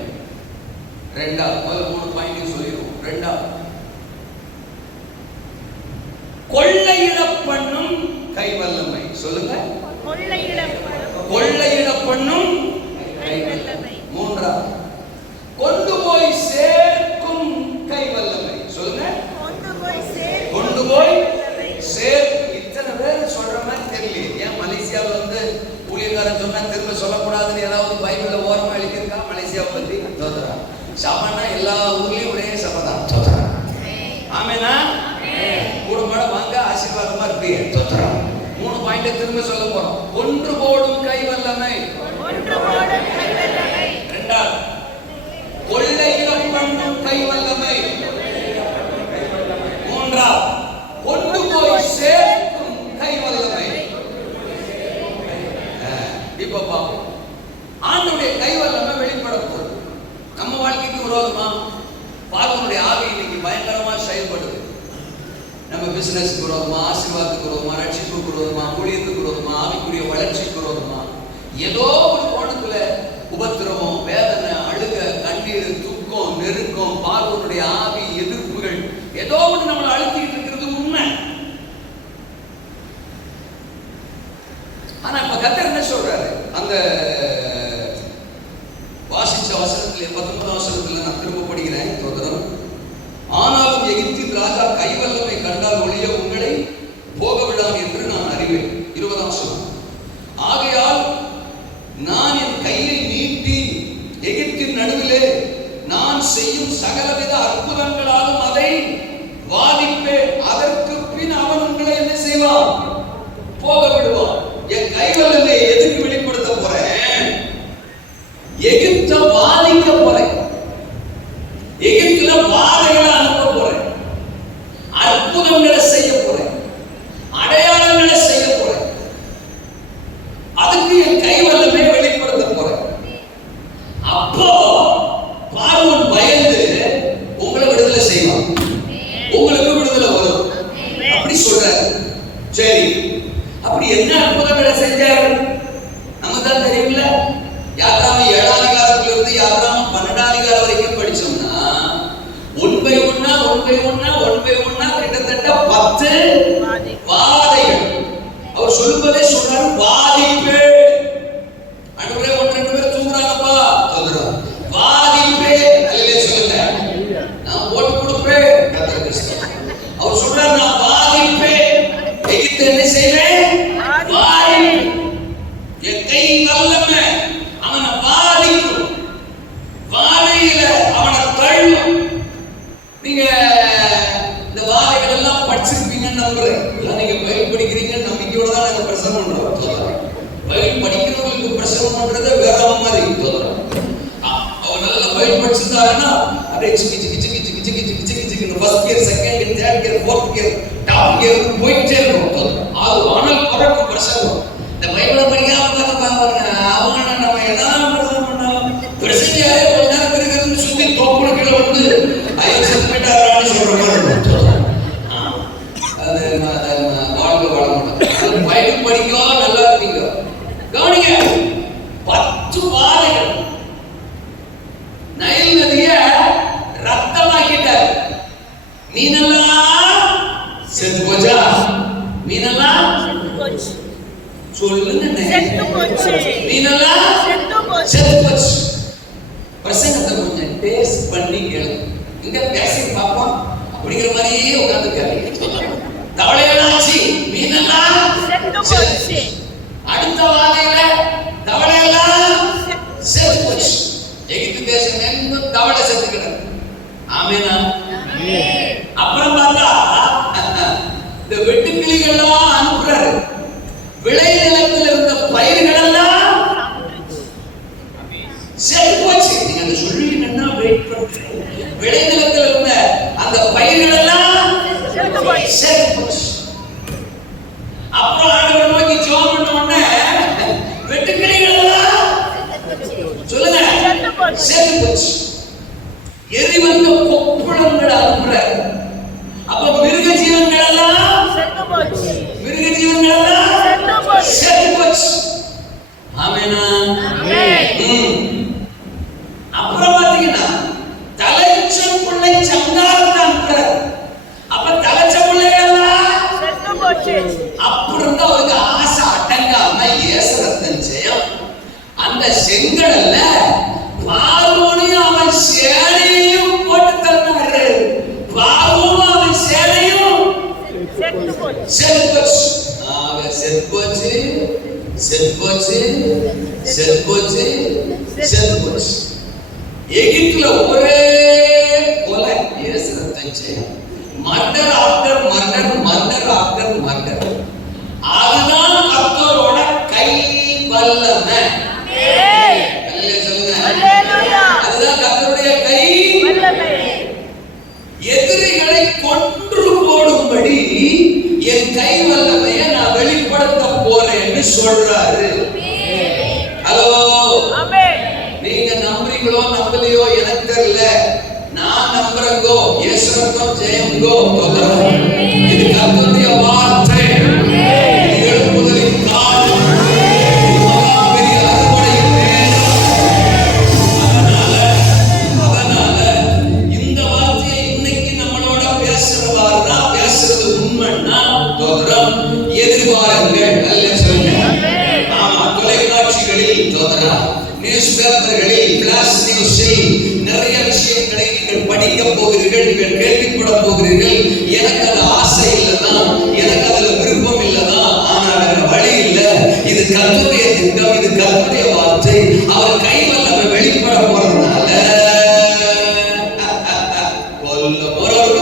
ரெண்டாவது, முதல்ல 3 பாயிண்ட் சொல்லிடுவோம். ரெண்டாவது, கொள்ளையிட பண்ணும் கைவல்லமை. சொல்லுங்க, கொள்ளையிட பண்ணும் கைவல்லமை. மூன்றாவது, கொண்டு போய் சேர்க்கும் கைவல்லமை. சொல்லுங்க, கொண்டு போய் சேர்க்கும். இத்தனை பேர் சொல்ற மாதிரி தெரியல. ஏன் மலேசியாவில் வந்து ஊழியக்காரன் சொன்னா திரும்ப சொல்லக்கூடாதுன்னு ஏதாவது பைபிள்ல ஓரமா எழுதியிருக்கா? மலேசியாவை பத்தி தோத்துறா சாமானா எல்லா ஊர்லயும் ஒரே சபதான் தோத்துறா. ஆமேனா? கூட மாட வாங்க, ஆசீர்வாதமா இருப்பீங்க. தோத்துறா. 3 பாயிண்ட் திரும்ப சொல்ல போறோம். கொன்று போடும் கைவல்லமை. ரெண்டாவது, கொள்ளையிட பண்ணும் கைவல்லமை. மூன்றாவது, கொண்டு போய் சேர்க்கும் கைவல்லமை. இப்ப பாப்போம், ஆண்டவருடைய கைவல்லமை வெளிப்பட போகுது. நம்ம வாழ்க்கைக்கு விரோதமா பார்வனுடைய ஆவி இன்னைக்கு பயங்கரமா செயல்படுது. நம்ம பிசினஸ்க்கு விரோதமா, ஆசீர்வாதத்துக்கு விரோதமா, ரட்சிப்புக்கு விரோதமா, ஊழியத்துக்கு விரோதமா, ஆவிக்குரிய வளர்ச்சிக்கு விரோதமா, ஏதோ ஒரு கோணத்துல உபத்திரவம், வேதனை, அழுக, கண்ணீர், துக்கம், நெருக்கம், பார்வனுடைய ஆவி, எதிர்ப்புகள் ஏதோ ஒன்று நம்மளை அழுத்திட்டு இருக்கிறது உண்மை. ஆனா இப்ப கர்த்தர் என்ன சொல்றாரு? அந்த வாசிச்ச வசனத்திலே 19 வசனத்துல நான் திரும்ப படிக்கிறேன். ஆனாலும் எகிப்தின் ராஜா கைவல்லமை கண்டால் ஒழிய உங்களை போக விடாது என்று நான் அறிவேன். 20 வசனம், ஆகையால் நான் என் கையை நீட்டி எகிப்தின் நடுவிலே நான் செய்யும் சகலவித அற்புதங்களாலும் அதை வாதிப்பேன். அதற்கு பின் அவன் உங்களை என்ன செய்வான்? போக விடுவான். என் கைவல்லமை எதுக்கு வெளிப்படுத்த போறேன்? எகிப்த வாதிக்க போறேன். எகிப்துல வாதைகளை அனுப்ப போறேன். அற்புதங்களை செய்ய போறேன். அடையாளங்களை செய்ய போறேன். அதுக்கு என் கைவல்லமை வெளிப்படுத்த போறேன். அப்போ பார்வோன் பயந்து உங்களை விடுதலை செய்வான். உங்களுக்கு விடுதலை வரும். அப்படி சொல்றாரு. சரி, அப்படி என்ன அற்புதங்களை செஞ்சாரு நமக்கு தான் தெரியும்ல. யாத்ராம 7ஆம் அதிகாரத்திலிருந்து யாத்ராம 12ஆம் அதிகாரம் வரைக்கும் படிச்சோம்னா ஒன் பை ஒன்னா கிட்டத்தட்ட 10 வாதைகள். அவர் சொல்லும்போதே சொல்றாரு, வாதிப்பே. அன்றைய 1-2 பேர் தூங்குறாங்கப்பா, சொல்றாரு வாதிப்பே. அல்லேலூயா சொல்லுங்க. நான் போட்டு கொடுப்பேன். அவர் சொல்றாரு, நான் வாதிப்பேன். எகிப்து என்ன செய்வேன்? வாதி. என் கை வல்லமை அவனை வாதிக்கும். வாதையில நம்புறேன். எல்லாம் நீங்க பைபிள் படிக்கிறீங்கன்னு நம்பிக்கையோட தான் நாங்க பிரசங்கம் பண்றோம். பைபிள் படிக்கிறவங்களுக்கு பிரசங்கம் பண்றதே வேற மாதிரி சொல்றோம். அவர் நல்ல பைபிள் படிச்சிருந்தாருன்னா அப்படியே சிக்கி சிக்கி சிக்கி சிக்கி சிக்கி சிக்கி சிக்கி சிக்கி first year, second year, third year, fourth year, top year போயிட்டே இருக்கும். அது ஆனால் பறக்கும் பிரசங்கம். இந்த பைபிளை படிக்காம பாருங்க, அவங்க நம்ம என்ன பிரசங்கம் பண்ணாலும் பிரசங்கியாரே கொஞ்ச நேரம் இருக்கிறது சுத்தி தோப்புல கீழே வந்து ஐயோ செத்துட்டாரான்னு சொல்ற மாதிரி இருக்கும். அது வாழ்க்கை வாழ மாட்டோம். பைபிள் படிக்கோ நல்லா இருப்பீங்க. கவனிங்க, 10 வாதைகள் நைல் நதிய ரத்தமாக்கிட்டார். மீனெல்லாம் செத்து போச்சா? மீனெல்லாம் சொல்லுங்க, மீனெல்லாம் செத்து போச்சு. பிரசங்கத்தை கொஞ்சம் டேஸ்ட் பண்ணி கேளு. இங்க பேசி பார்ப்போம் அப்படிங்கிற மாதிரியே உட்கார்ந்து கேளு. தவளையெல்லாம் மீனெல்லாம் செத்து. அடுத்த வாதையில தவளையெல்லாம் செத்து போச்சு. எகிப்து தேசம் எங்கும் தவளை செத்து கிடக்கு. ஆமெனா? அப்புறம் பார்த்தா இந்த வெட்டுக்கிளிகள்லாம் அனுப்புறாரு. விளை நிலத்தில் இருந்த பயிர்கள் எல்லாம் செத்து போச்சு. நீங்க அந்த சொல்லி நின்னா வெயிட் பண்றீங்க. விளை நிலத்தில் இருந்த அந்த பயிர்கள் எல்லாம் செத்து போச்சு. அப்புறம் ஆண்டவரை நோக்கி ஜெபம் பண்ண உடனே வெட்டுக்கிளிகள் எல்லாம் சொல்லுங்க செத்து போச்சு. எரிவந்த கொப்புளங்களை அனுப்புறாரு. அப்ப மிருக ஜீவன்கள் எல்லாம் செத்து போச்சு. ஆமெனா? அப்புறம் பாத்தீங்கன்னா தலைச்சம் பிள்ளை சங்காரத்தை அனுப்புறாரு. அப்ப தலைச்ச பிள்ளைகள் எல்லாம் செத்து போச்சு. அப்புறம் தான் ஒரு ஆசை அடங்காம ஏசரத்தன் செய்யும். அந்த செங்கடல்ல பார்வோனையும் அவன் சேனையும் போட்டு தந்தாரு. பார்வோனும் அவன் சேனையும் செத்து போச்சு. செத்து போச்சு, செத்து போச்சு, செத்து போச்சு, செத்து போச்சு. எகிப்துல ஒரே கொலை, ஏசரத்தன் செய்யும். Murder after murder, murder after murder. அதுதான் கர்த்தரோட கை வல்லமை. அதுதான் கர்த்தருடைய கை வல்லமை. எதிரிகளை கொன்று போடும்படி என் கை வல்லமையை நான் வெளிப்படுத்த போறேன்னு சொல்றாரு. ஹலோ, நீங்க நம்புறீங்களோ நம்பலையோ எனக்கு தெரியல. நான் நம்புறேங்கோ. இயேசுவுக்கு ஜெயம்கோ. இது கர்த்தருடைய வார்த்தை. எழுப்புதலின் காலம். பெரிய அறுவடையின் நேரம். அதனால இந்த வார்த்தையை இன்னைக்கு நம்மளோட பேசுறவாருன்னா பேசுறது உண்மைன்னா தோதரம் எதிர்பாருங்கள். அல்ல சொல்லுங்க. ஆமா, தொலைக்காட்சிகளில் தோதரம், நியூஸ் பேப்பர்களில், பிளாஷ் நியூஸில் நிறைய விஷயங்களை நீங்கள் படிக்க போகிறீர்கள், நீங்கள் கேள்விப்பட போகிறீர்கள். எனக்கு அது ஆசை இல்லதான், எனக்கு அதுல விருப்பம் இல்லதான். ஆனால் வேற வழி இல்லை. இது கர்த்தருடைய திட்டம், இது கர்த்தருடைய வார்த்தை. அவர் கை வல்லமை வெளிப்பட போறதுனால கொல்ல போறோம்.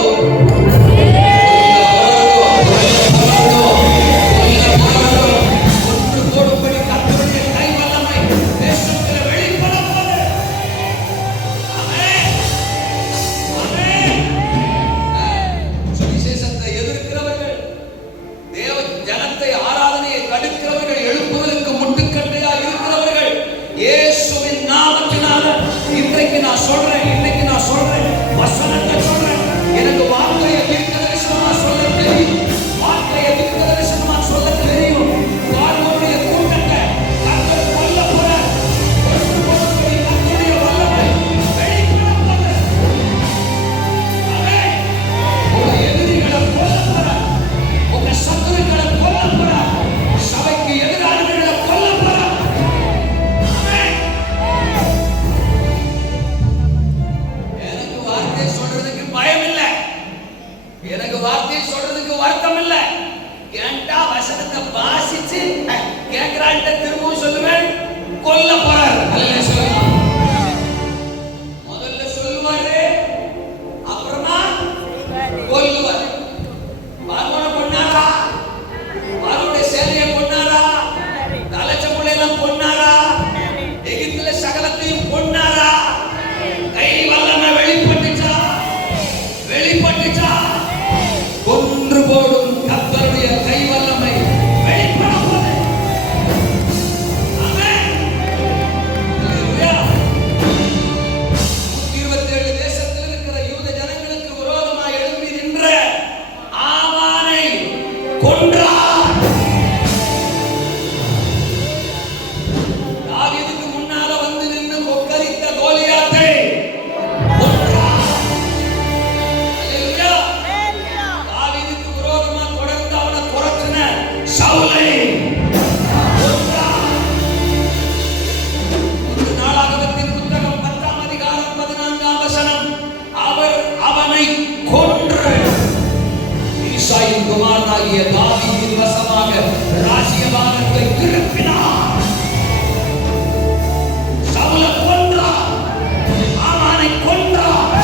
கொல்லுவார். பார்வோனை கொன்னா கொன்றார். தாவீதுக்கு முன்னால வந்து நின்று கொக்கரித்த கோலியாத்தை கொன்றார். அல்லேலூயா. தாவீதுக்கு விரோதமா தொடர்ந்து அவனை துரத்தின சவுலை கொன்றார். ஒரு நாளாகமத்தின் புத்தகம் 10ஆம் அதிகாரம் 14ஆம் வசனம், அவர் அவனை கொன்று ஈசாயின் குமாரனாகிய தாவீதின் வசமாக ராஜ்யபாரத்தை திருப்பினார். சவுலை கொன்றார், ஆமானை கொன்றார்,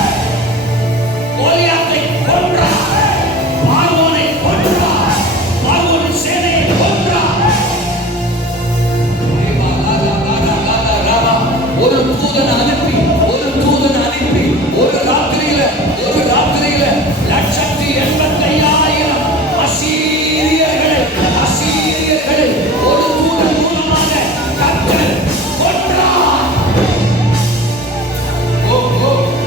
கோலியாத்தை கொன்றார், பார்வோனை கொன்றார், பார்வோனின் சேனையை கொன்றார். ஒரு தூதன் அனுப்பி ஒரு ராத்திரியில 1,85,000 அசீரியர்களை ஒரு தூதன் மூலமாக கர்த்தர் கொன்றார்.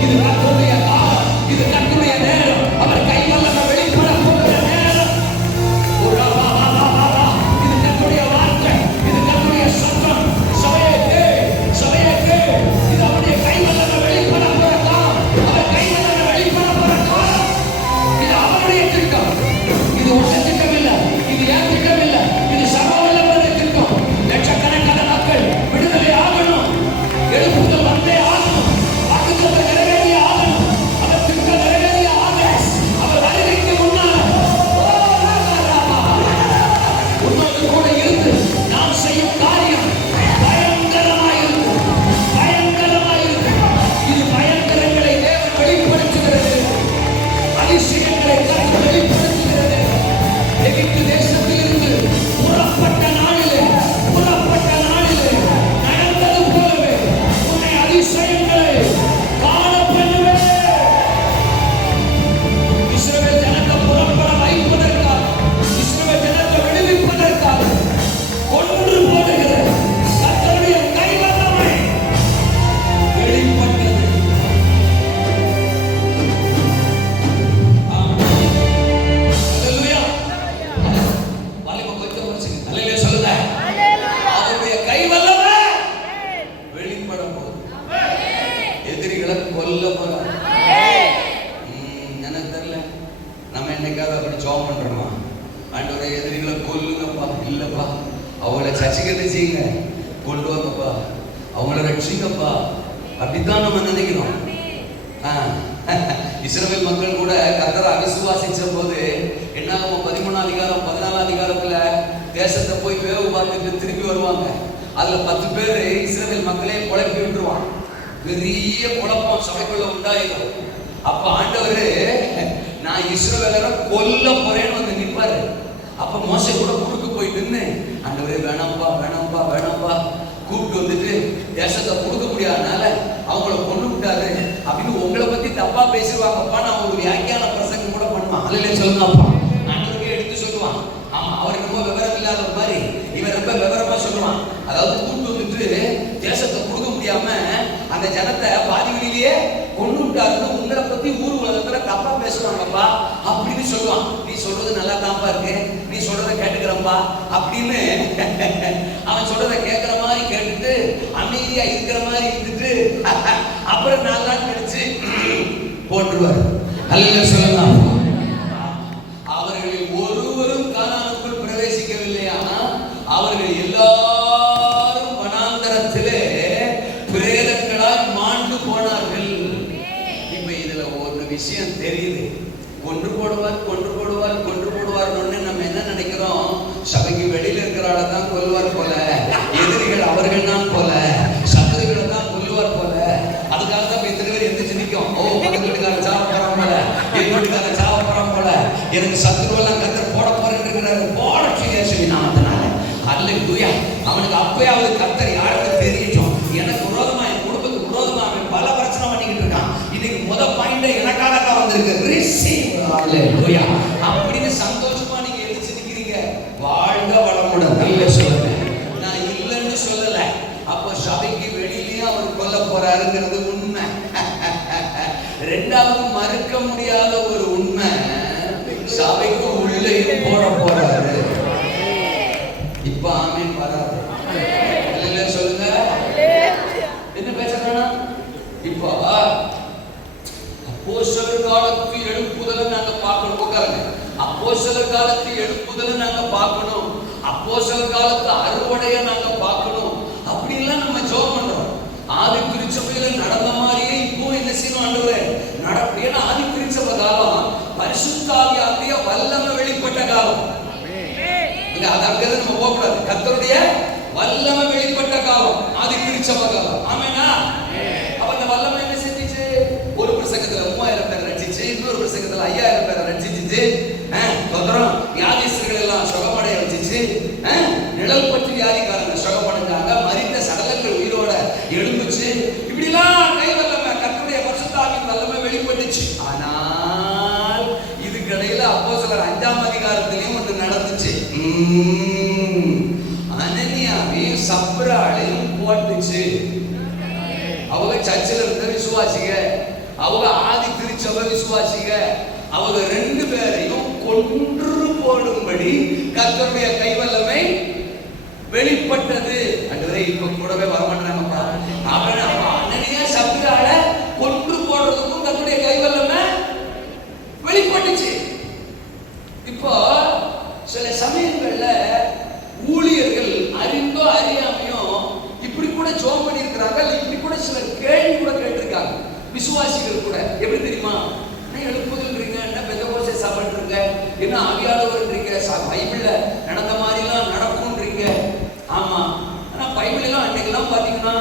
இது கர்த்தருடைய காலம், இது கர்த்தருடைய நேரம். அவர் கைவல்லமை வெளிப்பட போகிற நேரம். இது கர்த்தருடைய வார்த்தை, இது கர்த்தருடைய சத்தம். சபையே கேள், இது அவருடைய கைவல்லமை வெளிப்பட போகிற காலம். அவர் கைவல்லமை வெளிப்பட போகிற காலம். இது அவருடைய திட்டம். இது உங்க திட்டம் இல்ல, இது என் திட்டம் இல்ல, இது சர்வவல்லவருடைய திட்டம். லட்சக்கணக்கான மக்கள் விடுதலை ஆகணும், எழுப்புதல் வந்தே ஆகணும், வாக்குத்தத்தம் நிறைவேறியே ஆகணும், அவர் திட்டம் நிறைவேறியே ஆகணும். அவர் வருகைக்கு முன்னால் உன்னோடு கூட இருந்து நாம் செய்யும் காரியம் பயங்கரமாயிருக்கு. இது பயங்கரங்களை தேவன் வெளிப்படுத்துகிறது, அதிசயங்களை கர்த்தர் வெளிப்படுத்துகிறது. எகிப்து தேசத்திலிருந்து புறப்பட்ட நாளிலே நடந்தது போலவே உன்னை அதிசயங்களை காண பண்ணுவேன். இஸ்ரவேல் ஜனத்தை புறப்பட வைப்பதற்காக, இஸ்ரவேல் ஜனத்தை விடுவிப்பதற்காக கொன்று போடுகிற கர்த்தருடைய கைவல்லமை வெளிப்பட்டது. அல்லேலூயா. வாலிப கொஞ்சம் குறைச்சுங்க. அல்லேலூயா சொல்லுங்க. அவருடைய கைவல்லமை வெளிப்பட போகுது. எதிரிகளை கொல்ல போறாங்க. எனக்கு தெரியல, நம்ம என்னைக்காவது அப்படி ஜெபம் பண்றோமா? ஆண்டவரே எதிரிகளை கொல்லுங்கப்பா. இல்லப்பா, அவங்கள சச்சிக்கிட்டு செய்யுங்க, கொண்டு வாங்கப்பா, அவங்கள ரட்சிங்கப்பா. அப்படித்தான் நம்ம நினைக்கிறோம். இஸ்ரவேல் மக்கள் கூட கர்த்தரை அவிசுவாசிச்ச போது என்னாகும் 13ஆம் அதிகாரம் 14ஆம் அதிகாரத்துல தேசத்தை போய் வேவு பார்த்துட்டு திரும்பி வருவாங்க. அதுல 10 பேர் இஸ்ரவேல் மக்களே குழப்பி விட்டுருவான். பெரிய குழப்பம் சபைக்குள்ள உண்டாயிடும். அப்ப ஆண்டவரு நான் இஸ்ரவேலரை கொல்ல போறேன்னு வந்து நிற்பாரு. அப்ப மோசே கூட குறுக்கு போய் நின்று ஆண்டவரே வேணாம்பா கூப்பிட்டு வந்துட்டு தேசத்தை கொடுக்க முடியாதனால அவங்கள கொண்டு விட்டாரு அப்படின்னு உங்களை பத்தி தப்பா பேசுவாங்கப்பா. நான் ஒரு வியாக்கியான பிரசங்கம் கூட பண்ணுவான். அல்லையே சொல்லுங்கப்பா, ஆண்டவருக்கே எடுத்து சொல்லுவான். ஆமா, அவர் ரொம்ப விவரம் இல்லாத மாதிரி இவன் ரொம்ப விவரமா சொல்லுவான். அதாவது கூப்பிட்டு வந்துட்டு தேசத்தை கொடுக்க முடியாம அந்த ஜனத்தை பாதி வழியிலேயே கொண்டு விட்டாருன்னு உங்களை பத்தி ஊர் உலகத்துல தப்பா பேசுவாங்கப்பா அப்படின்னு சொல்லுவான். நீ சொல்றது நல்லா தான்ப்பா இருக்கு, நீ சொல்றத கேட்டுக்கிறப்பா அப்படின்னு அவன் சொல்றத கேட்கிற மாதிரி கேட்டுட்டு அமைதியா இருக்கிற மாதிரி இருந்துட்டு அப்புறம் 4 நாள் கழிச்சு போட்டுருவார். அல்லேலூயா சொல்லுங்க. அவர்களில் ஒருவரும் கானானுக்குள் பிரவேசிக்கவில்லையா? அவர்கள் எல்லாரும் வனாந்தரத்திலே பிரேதங்களால் மாண்டு போனார்கள். இப்ப இதுல ஒரு விஷயம் தெரியுது. கொன்று போடுவார் நம்ம என்ன நினைக்கிறோம்? சபைக்கு வெளியில இருக்கிற ஆளை தான் கொல்லுவார் போல, எதிரிகள் அவர்கள் தான் போல, சத்துருகளை தான் கொல்லுவார் போல. அதுக்காக தான் இத்தனை பேர் எந்திரிச்சு நிற்கும். பக்கத்து வீட்டுக்காரன் சாவ போறான் போல, என் வீட்டுக்காரன் சாவ போறான் போல, எனக்கு சத்துருவெல்லாம் கர்த்தர் போட போறேன்னு இருக்கிறாரு. போட சொல்லி நான் அதனால அல்லேலூயா. அவனுக்கு அப்பயாவது கர்த்தர் யாருக்கு தெரியட்டும். எனக்கு விரோதமா, என் குடும்பத்துக்கு விரோதமா அவன் பல பிரச்சனை பண்ணிக்கிட்டு இருக்கான். இன்னைக்கு பாயிண்ட் எனக்காக தான் வந்திருக்கு. ரிசீவ் அல்லேலூயா அப்படின்னு சந்தோஷமா நீங்க எந்திரிச்சு நிக்கிறீங்க. வாழ்க வளமுடன். நல்ல சொல்லுங்க, நான் இல்லைன்னு சொல்லல. அப்போ சபைக்கு வெளியிலேயே அவர் கொல்ல போறாருங்கிறது உண்மை. ரெண்டாவது மறுக்க முடியாத ஒரு உண்மை, சபைக்கு உள்ளேயும் போட போறாரு. ஆமீன் வராது. இல்ல சொல்லுங்க. என்ன பேசுறானா? இப்போ அப்போஸ்தலர் காலத்து எழுப்புதலை நாங்க பார்க்கணும். உட்காருங்க. அப்போஸ்தலர் காலத்து எழுப்புதலை நாங்க பார்க்கணும். அப்போஸ்தலர் காலத்து அறுவடையை நாங்க பார்க்கணும். அப்படி எல்லாம் நம்ம ஜெபம் பண்றோம். ஆதி திருச்சபையில நடந்த மாதிரியே இப்போ என்ன செய்யணும் ஆண்டவரே நடப்படியா. ஆதி திருச்சபை காலம் பரிசுத்த ஆவியானுடைய வல்லமை வெளிப்பட்ட காலம். அது அங்கதான் நம்ம போகக்கூடாது. கர்த்தருடைய வல்லமை வெளிப்பட்ட காலம் ஆதி திருச்சபை காலம். ஆமெனா? அப்ப அந்த வல்லமை என்ன செஞ்சிச்சு? ஒரு பிரசங்கத்துல 3000 பேரை ரட்சிச்சு, இன்னொரு பிரசங்கத்துல 5000 பேரை ரட்சிச்சு, வியாதிஸ்தர்கள் எல்லாம் சுகமடைய வச்சிச்சு, நிழல் பற்றி வியாதிக்காரங்க சுகமடைஞ்சாங்க, மரித்த சடலங்கள் உயிரோட எழுந்துச்சு. இப்படி எல்லாம் கை வல்லமை கர்த்தருடைய பரிசுத்த ஆவியின் வல்லமை வெளிப்பட்டுச்சு. ஆனால் இதுக்கிடையில அப்போஸ்தலர் 5ஆம் அதிகாரத்திலையும் ஒன்று நடந்துச்சு. அனனியாவையும் சப்ராளையும் போட்டுச்சு. அவங்க சர்ச்சில் இருந்த விசுவாசிக, அவங்க ஆதி திருச்சபை விசுவாசிக, அவங்க 2 பேரையும் கொன்று போடும்படி கர்த்தருடைய கைவல்லமை வெளிப்பட்டது. அன்றே இப்ப கூடவே வரமாட்டாங்கப்பா. அனனியா சப்ராள கொன்று போடுறதுக்கும் கர்த்தருடைய கைவல்லமை வெளிப்பட்டுச்சு. இப்போ சில சமயங்கள்ல ஊழியர்கள் அறிந்தோ அறியாமையோ இப்படி கூட ஜெபம் பண்ணி இருக்கிறாங்க. இப்படி கூட சில கேள்வி கூட கேட்டிருக்காங்க. விசுவாசிகள் கூட எப்படி தெரியுமா? என்ன எழுப்புதல்ன்றீங்க, என்ன பெந்தகோஸ்தே சபைன்றீங்க, என்ன ஆவியானவர்ன்றீங்க, பைபிள்ல நடந்த மாதிரிலாம் நடக்கும்ன்றீங்க. ஆமா, ஆனா பைபிளெல்லாம் அன்னைக்கெல்லாம் பாத்தீங்கன்னா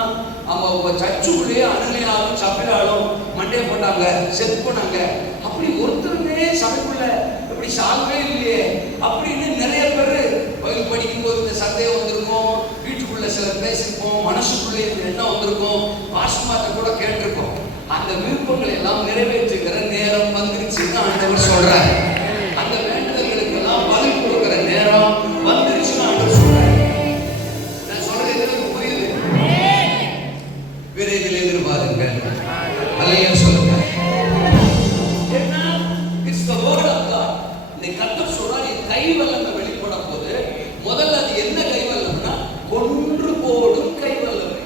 அவங்க சர்ச்சுக்குள்ளேயே அனனியாவும் சப்ராளும் மண்டையை போட்டாங்க, செத்து போனாங்க. அப்படி ஒருத்தருமே சபைக்குள்ள இப்படி சாகவே இல்லையே அப்படின்னு நிறைய பேர் பைபிள் படிக்கும் போது இந்த சந்தேகம் வந்திருக்கும். வீட்டுக்குள்ள சிலர் பேசிருப்போம், மனசுக்குள்ளே இந்த எண்ணம் வந்திருக்கும், பாஸ்மாத்த கூட கேட்டிருக்கோம். அந்த விருப்பங்களை எல்லாம் நிறைவேற்றுகிற நேரம் வந்துருச்சுன்னு ஆண்டவர் சொல்றாரு. அந்த வேண்டுதல்களுக்கு எல்லாம் பதில் கொடுக்கிற நேரம் வந்துருச்சுன்னு ஆண்டவர் சொல்றாரு. நான் சொல்றது எதுக்கு புரியுது? விரைவில் எதிர்பாருங்க. அல்லையா சொல்லுங்க. கர்த்தர் சொல்றாரு கை வல்லமை வெளிப்பட போது முதல்ல அது என்ன கை வல்லமைனா கொன்று போடும் கை வல்லமை.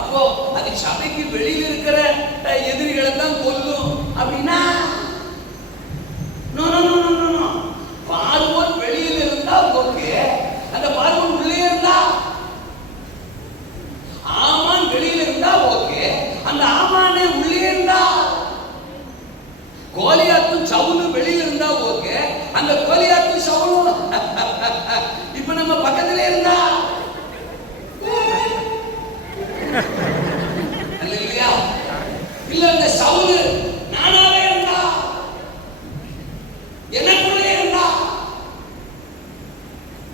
அப்போ அது சபைக்கு வெளியில் இருக்கிற எதிரிகளை தான் கொல்லும் அப்படின்னா பார்வோன் வெளியில் இருந்தா ஓகே, அந்த பார்வோன் உள்ளே இருந்தா, ஆமான் வெளியில் இருந்தா ஓகே, அந்த ஆமானே உள்ளே இருந்தா, கோலியாத்தும் சவுலும் வெளியில இருந்தா ஓகே, அந்த கோலியாத்தும் சவுலும் இப்ப நம்ம பக்கத்துல இருந்தா இல்லையா? இல்ல அந்த சவுல் நானாவே இருந்தா, எனக்குள்ளே இருந்தா,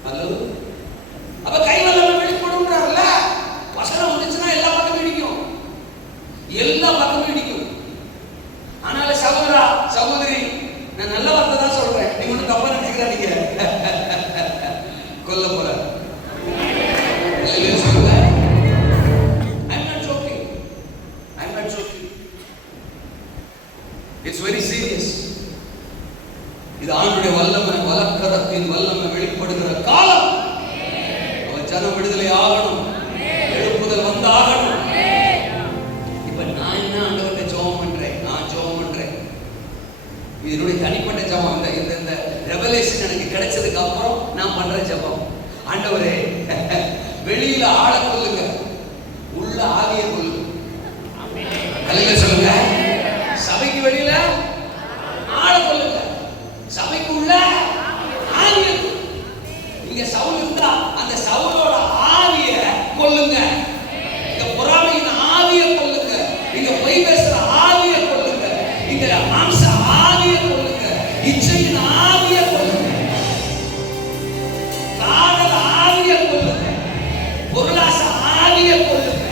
ஹலோ, அப்ப கைவல்லமை வெளிப்படும்ன்றார்ல. வசனம் வந்துச்சுன்னா எல்லா பக்கமும் இடிக்கும், எல்லா பக்கமும் இடிக்கும். ஆனால சகோதரா சகோதரி, நான் நல்ல வார்த்தை தான் சொல்றேன், நீ ஒன்னும் தப்பா நினைக்கிறாதீங்க. கொல்ல போற சொல்லுங்க. I'm not joking. I'm not joking. It's very serious. இது ஆண்டவருடைய வல்லமை, வலக்கரத்தின் வல்லமை வெளிப்படுகிற காலம். அவன் ஜனம் விடுதலை ஆகணும், எழுப்புதல் வந்து ஆகணும். இப்ப நான் என்ன ஆண்டவர்கிட்ட ஜெபம் பண்றேன், நான் ஜெபம் பண்றேன். இதனுடைய தனிப்பட்ட ஜெபம். இந்த ரெவலேஷன் எனக்கு கிடைச்சதுக்கு அப்புறம் நான் பண்ற ஜெபம். ஆண்டவரே, வெளியில ஆளை கொல்லுங்க, உள்ள ஆவியை கொல்லுங்க. அல்லேலூயா சொல்லுங்க. சபைக்கு வெளியில ஆளை கொல்லுங்க, சபைக்கு உள்ள ஆவியை. இங்க சவுல் இருந்தா அந்த சவுலோட ஆவியை கொல்லுங்க. இங்க பொறாமையின் ஆவியை கொல்லுங்க, இங்க பொய் பேசுற ஆவியை கொல்லுங்க, இங்க மாம்ச ஆவியை கொல்லுங்க, இச்சையின் ஆவியை கொல்லுங்க, காதல் ஆவியை கொல்லுங்க, பொருளாச ஆவியை கொல்லுங்க,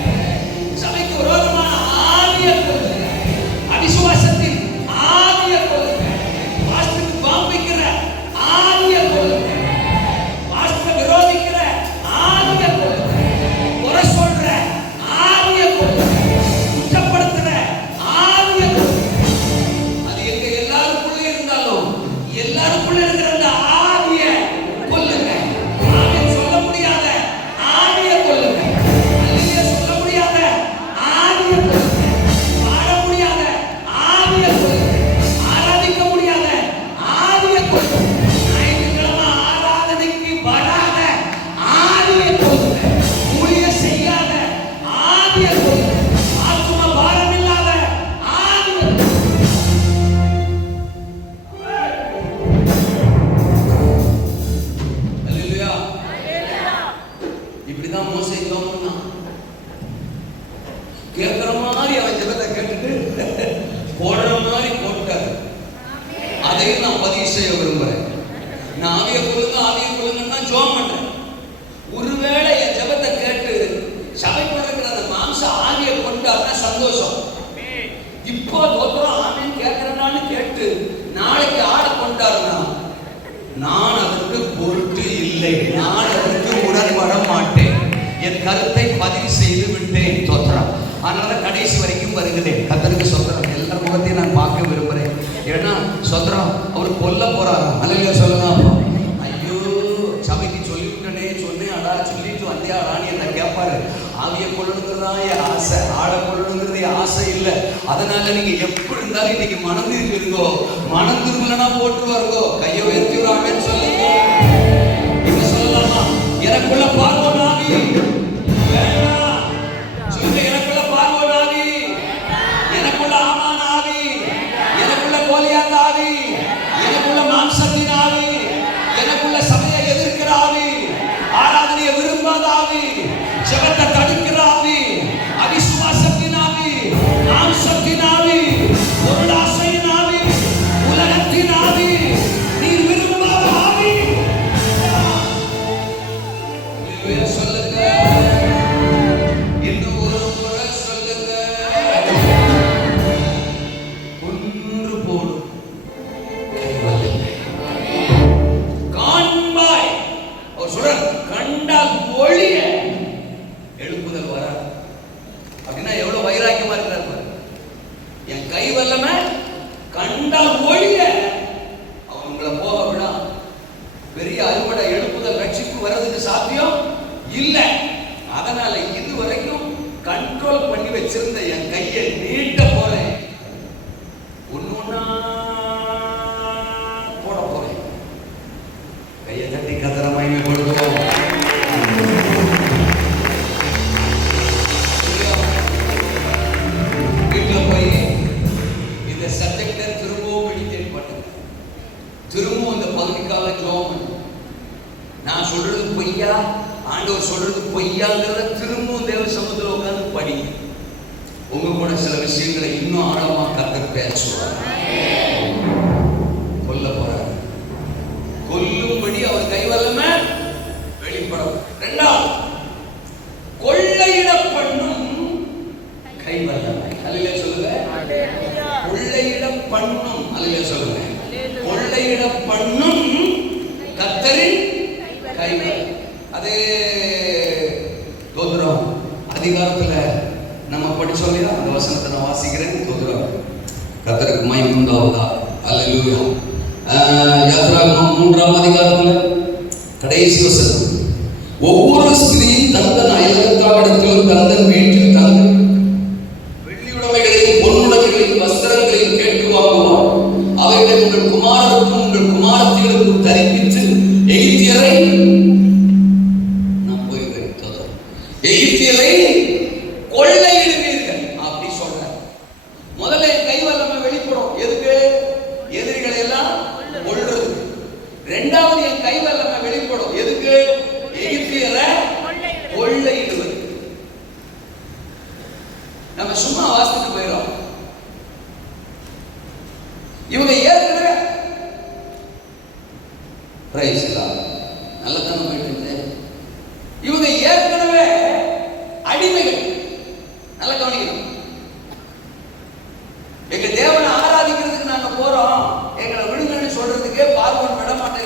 சபைக்கு விரோதமான ஆவியை கொல்லுங்க, அவிசுவாசத்தின் ஆவியை கொல்லுங்க, வாஸ்துக்கு பாம்பிக்கிற ஆவியை கொல்லுங்க, வாஸ்து விரோதிக்கிற ஆவியை கொல்லுங்க, குறை சொல்ற ஆவியை கொல்லுங்க, குற்றப்படுத்துற ஆவியை கொல்லுங்க. அது எங்க எல்லாருக்குள்ளே இருந்தாலும் எல்லாருக்குள்ள இருக்கிற அந்த ஆவியை கொல்லுங்க. ஆவியை சொல்ல முடியாது. பதிவு செய்ய விரும்புறேன். நான் ஆவியை கொள்ளுங்கன்னா ஜெபம் பண்றேன். ஒருவேளை என் ஜெபத்தை கேட்டு சபைக்கு இருக்கிற அந்த மாம்ச ஆவியை கொண்டாடுனா சந்தோஷம். இப்போ தோத்திரம் ஆவின்னு கேட்கிறனான்னு கேட்டு நாளைக்கு ஆளை கொண்டாடுனா நான் அதற்கு பொருட்டு இல்லை, நான் அதற்கு உடன்பட மாட்டேன். என் கருத்தை பதிவு செய்து விட்டேன். தோத்திரம். அதனால கடைசி வரைக்கும் வருகிறேன். கர்த்தருக்கு ஸ்தோத்திரம். எல்லார் முகத்தையும் நான் பார்க்க விரும்புகிறேன். ஏன்னா ஸ்தோத்திரம், அவர் கொல்ல போறாராம். அல்லேலூயா சொல்லுங்க. ஐயோ, சபைக்கு சொல்லிவிட்டனே, சொன்னேன் அடா, சொல்லிட்டு வந்தியாடான்னு என்ன கேட்பாரு. ஆவியை கொள்ளணுங்கிறதா என் ஆசை, ஆளை கொள்ளணுங்கிறது என் ஆசை இல்லை. அதனால நீங்க எப்படி இருந்தாலும் இன்னைக்கு மனம் திரும்பிருங்கோ. மனம் திரும்பலன்னா போட்டுருவாருங்கோ. கையை உயர்த்தி விடாமன்னு சொல்லுங்க. என்ன சொல்லலாமா? எனக்குள்ள பார்வோன் ஆவி வேண்டாம். சொல்லுங்க, எனக்குள்ள பார்வோன் ஆவி, எனக்குள்ள ஆமான் ஆவி, எனக்குள்ள கோலியாத் ஆவி, எனக்குள்ள மாம்சத்தின் ஆவி, எனக்குள்ள சபையை எதிர்க்கிற ஆவி, ஆராதனையை விரும்பாத ஆவி, ஜெபத்தை தடுக்கிற ஆவி, அவிசுவாசத்தின் ஆவி, மாம்சத்தின் ஆவி, பொருளாசையின் ஆவி, உலகத்தின் ஆவி, நீர் விரும்பாத ஆவி. சொல்லுங்க, இன்னும் ஒரு முறை சொல்லுங்க. கொன்று போடும் காண்பாய். அவர் சொல்ற கண்டால் ஒளிய எழுப்புதல் வர. அப்படின்னா எவ்வளவு வைராக்கியமா இருக்கிறார். என் கை வல்லமை கண்டால் ஒளிய அவன் உங்களை போக விடா. பெரிய அறுவடை எழுப்புதல் ரட்சிப்பு வர்றதுக்கு சாத்தியம் இல்லை. அதனால இதுவரைக்கும் கண்ட்ரோல் பண்ணி வச்சிருந்த என் கையை நீட்ட போறேன். ஒண்ணு ஒண்ணா போட போறேன். கையை தட்டி கதற மகிமைப்படுத்துவோம். வீட்டுல போய் இந்த சப்ஜெக்டை திரும்பவும் மெடிடேட் பண்ணுங்க. திரும்பவும் இந்த பகுதிக்காக ஜெபம் பண்ணுங்க. நான் சொல்றது பொய்யா, ஆண்டவர் சொல்றது பொய்யாங்கிறத திரும்பவும் தேவ சமூகத்தில் உட்கார்ந்து படிங்க. உங்க கூட சில விஷயங்களை இன்னும் ஆழமா கர்த்தர் பேசுவார். கொல்ல போறார். கொல்லும்படி அவர் கைவல்லமை வெளிப்படும். இரண்டாவது, கொள்ளையிட பண்ணும் கைவல்லமை. அல்லேலூயா சொல்லுங்க. கொள்ளையிட பண்ணும். அல்லேலூயா சொல்லுங்க. கொள்ளையிட பண்ணும் கர்த்தரின் கைவல்லமை. அதே தோத்திரம் அதிகாரத்துல நம்ம படிச்சோம் இல்லையா? அந்த வசனத்தை நான் வாசிக்கிறேன். தோத்திரம் கர்த்தருக்கு மகிமை உண்டாவதா. அல்லேலூயா. யாத்திராகமம் 3ஆம் அதிகாரத்துல கடைசி வசனம், ஒவ்வொரு ஸ்திரீயும் தந்தன் அயலகத்தாரிடத்திலும் தந்தன் வீட்டில் தந்தன் வெள்ளியுடைமைகளையும் பொன்னுடைமைகளையும் வஸ்திரங்களையும் கேட்டு வாங்குவார். அவைகளை உங்கள் குமாரருக்கும் உங்கள் குமாரத்திகளுக்கும் தரிப்பித்து எகிப்தியரை எகிப்தியரை கொள்ளையிடுவீர்கள் அப்படி சொல்றார். முதல்ல என் கை வல்லமை வெளிப்படும். எதுக்கு? எதிரிகளை எல்லாம் கொல்றது. இரண்டாவது என் கை வல்லமை வெளிப்படும். எதுக்கு? எகிப்தியரை கொள்ளையிடுவது. நம்ம சும்மா வாசிட்டு போயிடும். இவங்க ஏற்கனவே நல்லதான போயிட்டு இவங்க ஏற்கனவே அடிமைகள். நல்லா கவனிக்கணும். எங்க தேவனை ஆராதிக்கிறதுக்கு நாங்க போறோம், எங்களை விடுங்கன்னு சொல்றதுக்கே பார்வன் விட மாட்டேன்.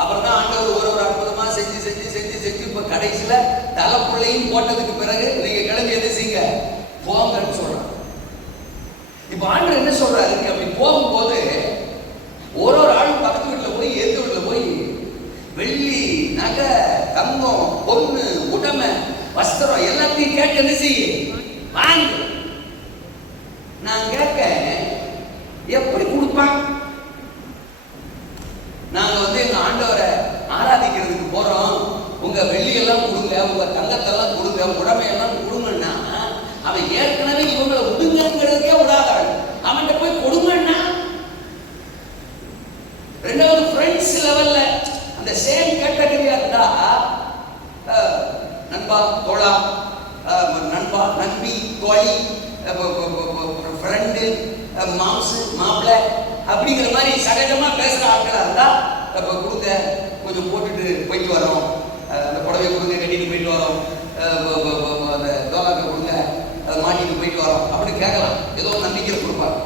அப்புறம் தான் ஆண்டவர் ஒரு அற்புதமா செஞ்சு செஞ்சு செஞ்சு செஞ்சு இப்ப கடைசியில தலைப்புள்ளையும் போட்டதுக்கு பிறகு நீங்க கிளம்பி எது செய்யுங்க போங்கன்னு சொல்றாங்க. இப்ப ஆண்டவர் என்ன சொல்றாரு? அப்படி போகும்போது ஒரு ஆள் பக்கத்து வீட்டுல போய் எதிர் வீட்டுல போய் வெள்ளி நகை தங்கம் பொண்ணு உடமை வஸ்திரம் எல்லாத்தையும் கேட்டு என்ன செய்ய வாங்க. நான் கேட்க எப்படி கொடுப்பான்? நாங்க எங்க ஆண்டவரை ஆராதிக்கிறதுக்கு போறோம், உங்க வெள்ளி எல்லாம் கொடுங்க, உங்க தங்கத்தெல்லாம் கொடுங்க, உடமையெல்லாம் கொடுங்கன்னா அவன் ஏற்கனவே இவங்களை விடுங்கிறதுக்கே விடாதாள். அவன்கிட்ட போய் கொடுங்கன்னா ரெண்டாவது ஃப்ரெண்ட்ஸ் லெவல்ல அந்த சேம் கேட்டகரியா இருந்தா நண்பா தோழா, நண்பா நண்பி தோழி, ஃப்ரெண்டு, மாம்சு மாப்பிள்ளை அப்படிங்கிற மாதிரி சகஜமா பேசுற ஆட்களா இருந்தா இப்ப கொடுங்க, கொஞ்சம் போட்டுட்டு போயிட்டு வரோம், அந்த புடவை கொடுங்க கட்டிட்டு போயிட்டு வரோம், அந்த தோலாக்க கொடுங்க அதை மாட்டிட்டு போயிட்டு வரோம் அப்படின்னு கேட்கலாம். ஏதோ நம்பிக்கையில் கொடுப்பாங்க.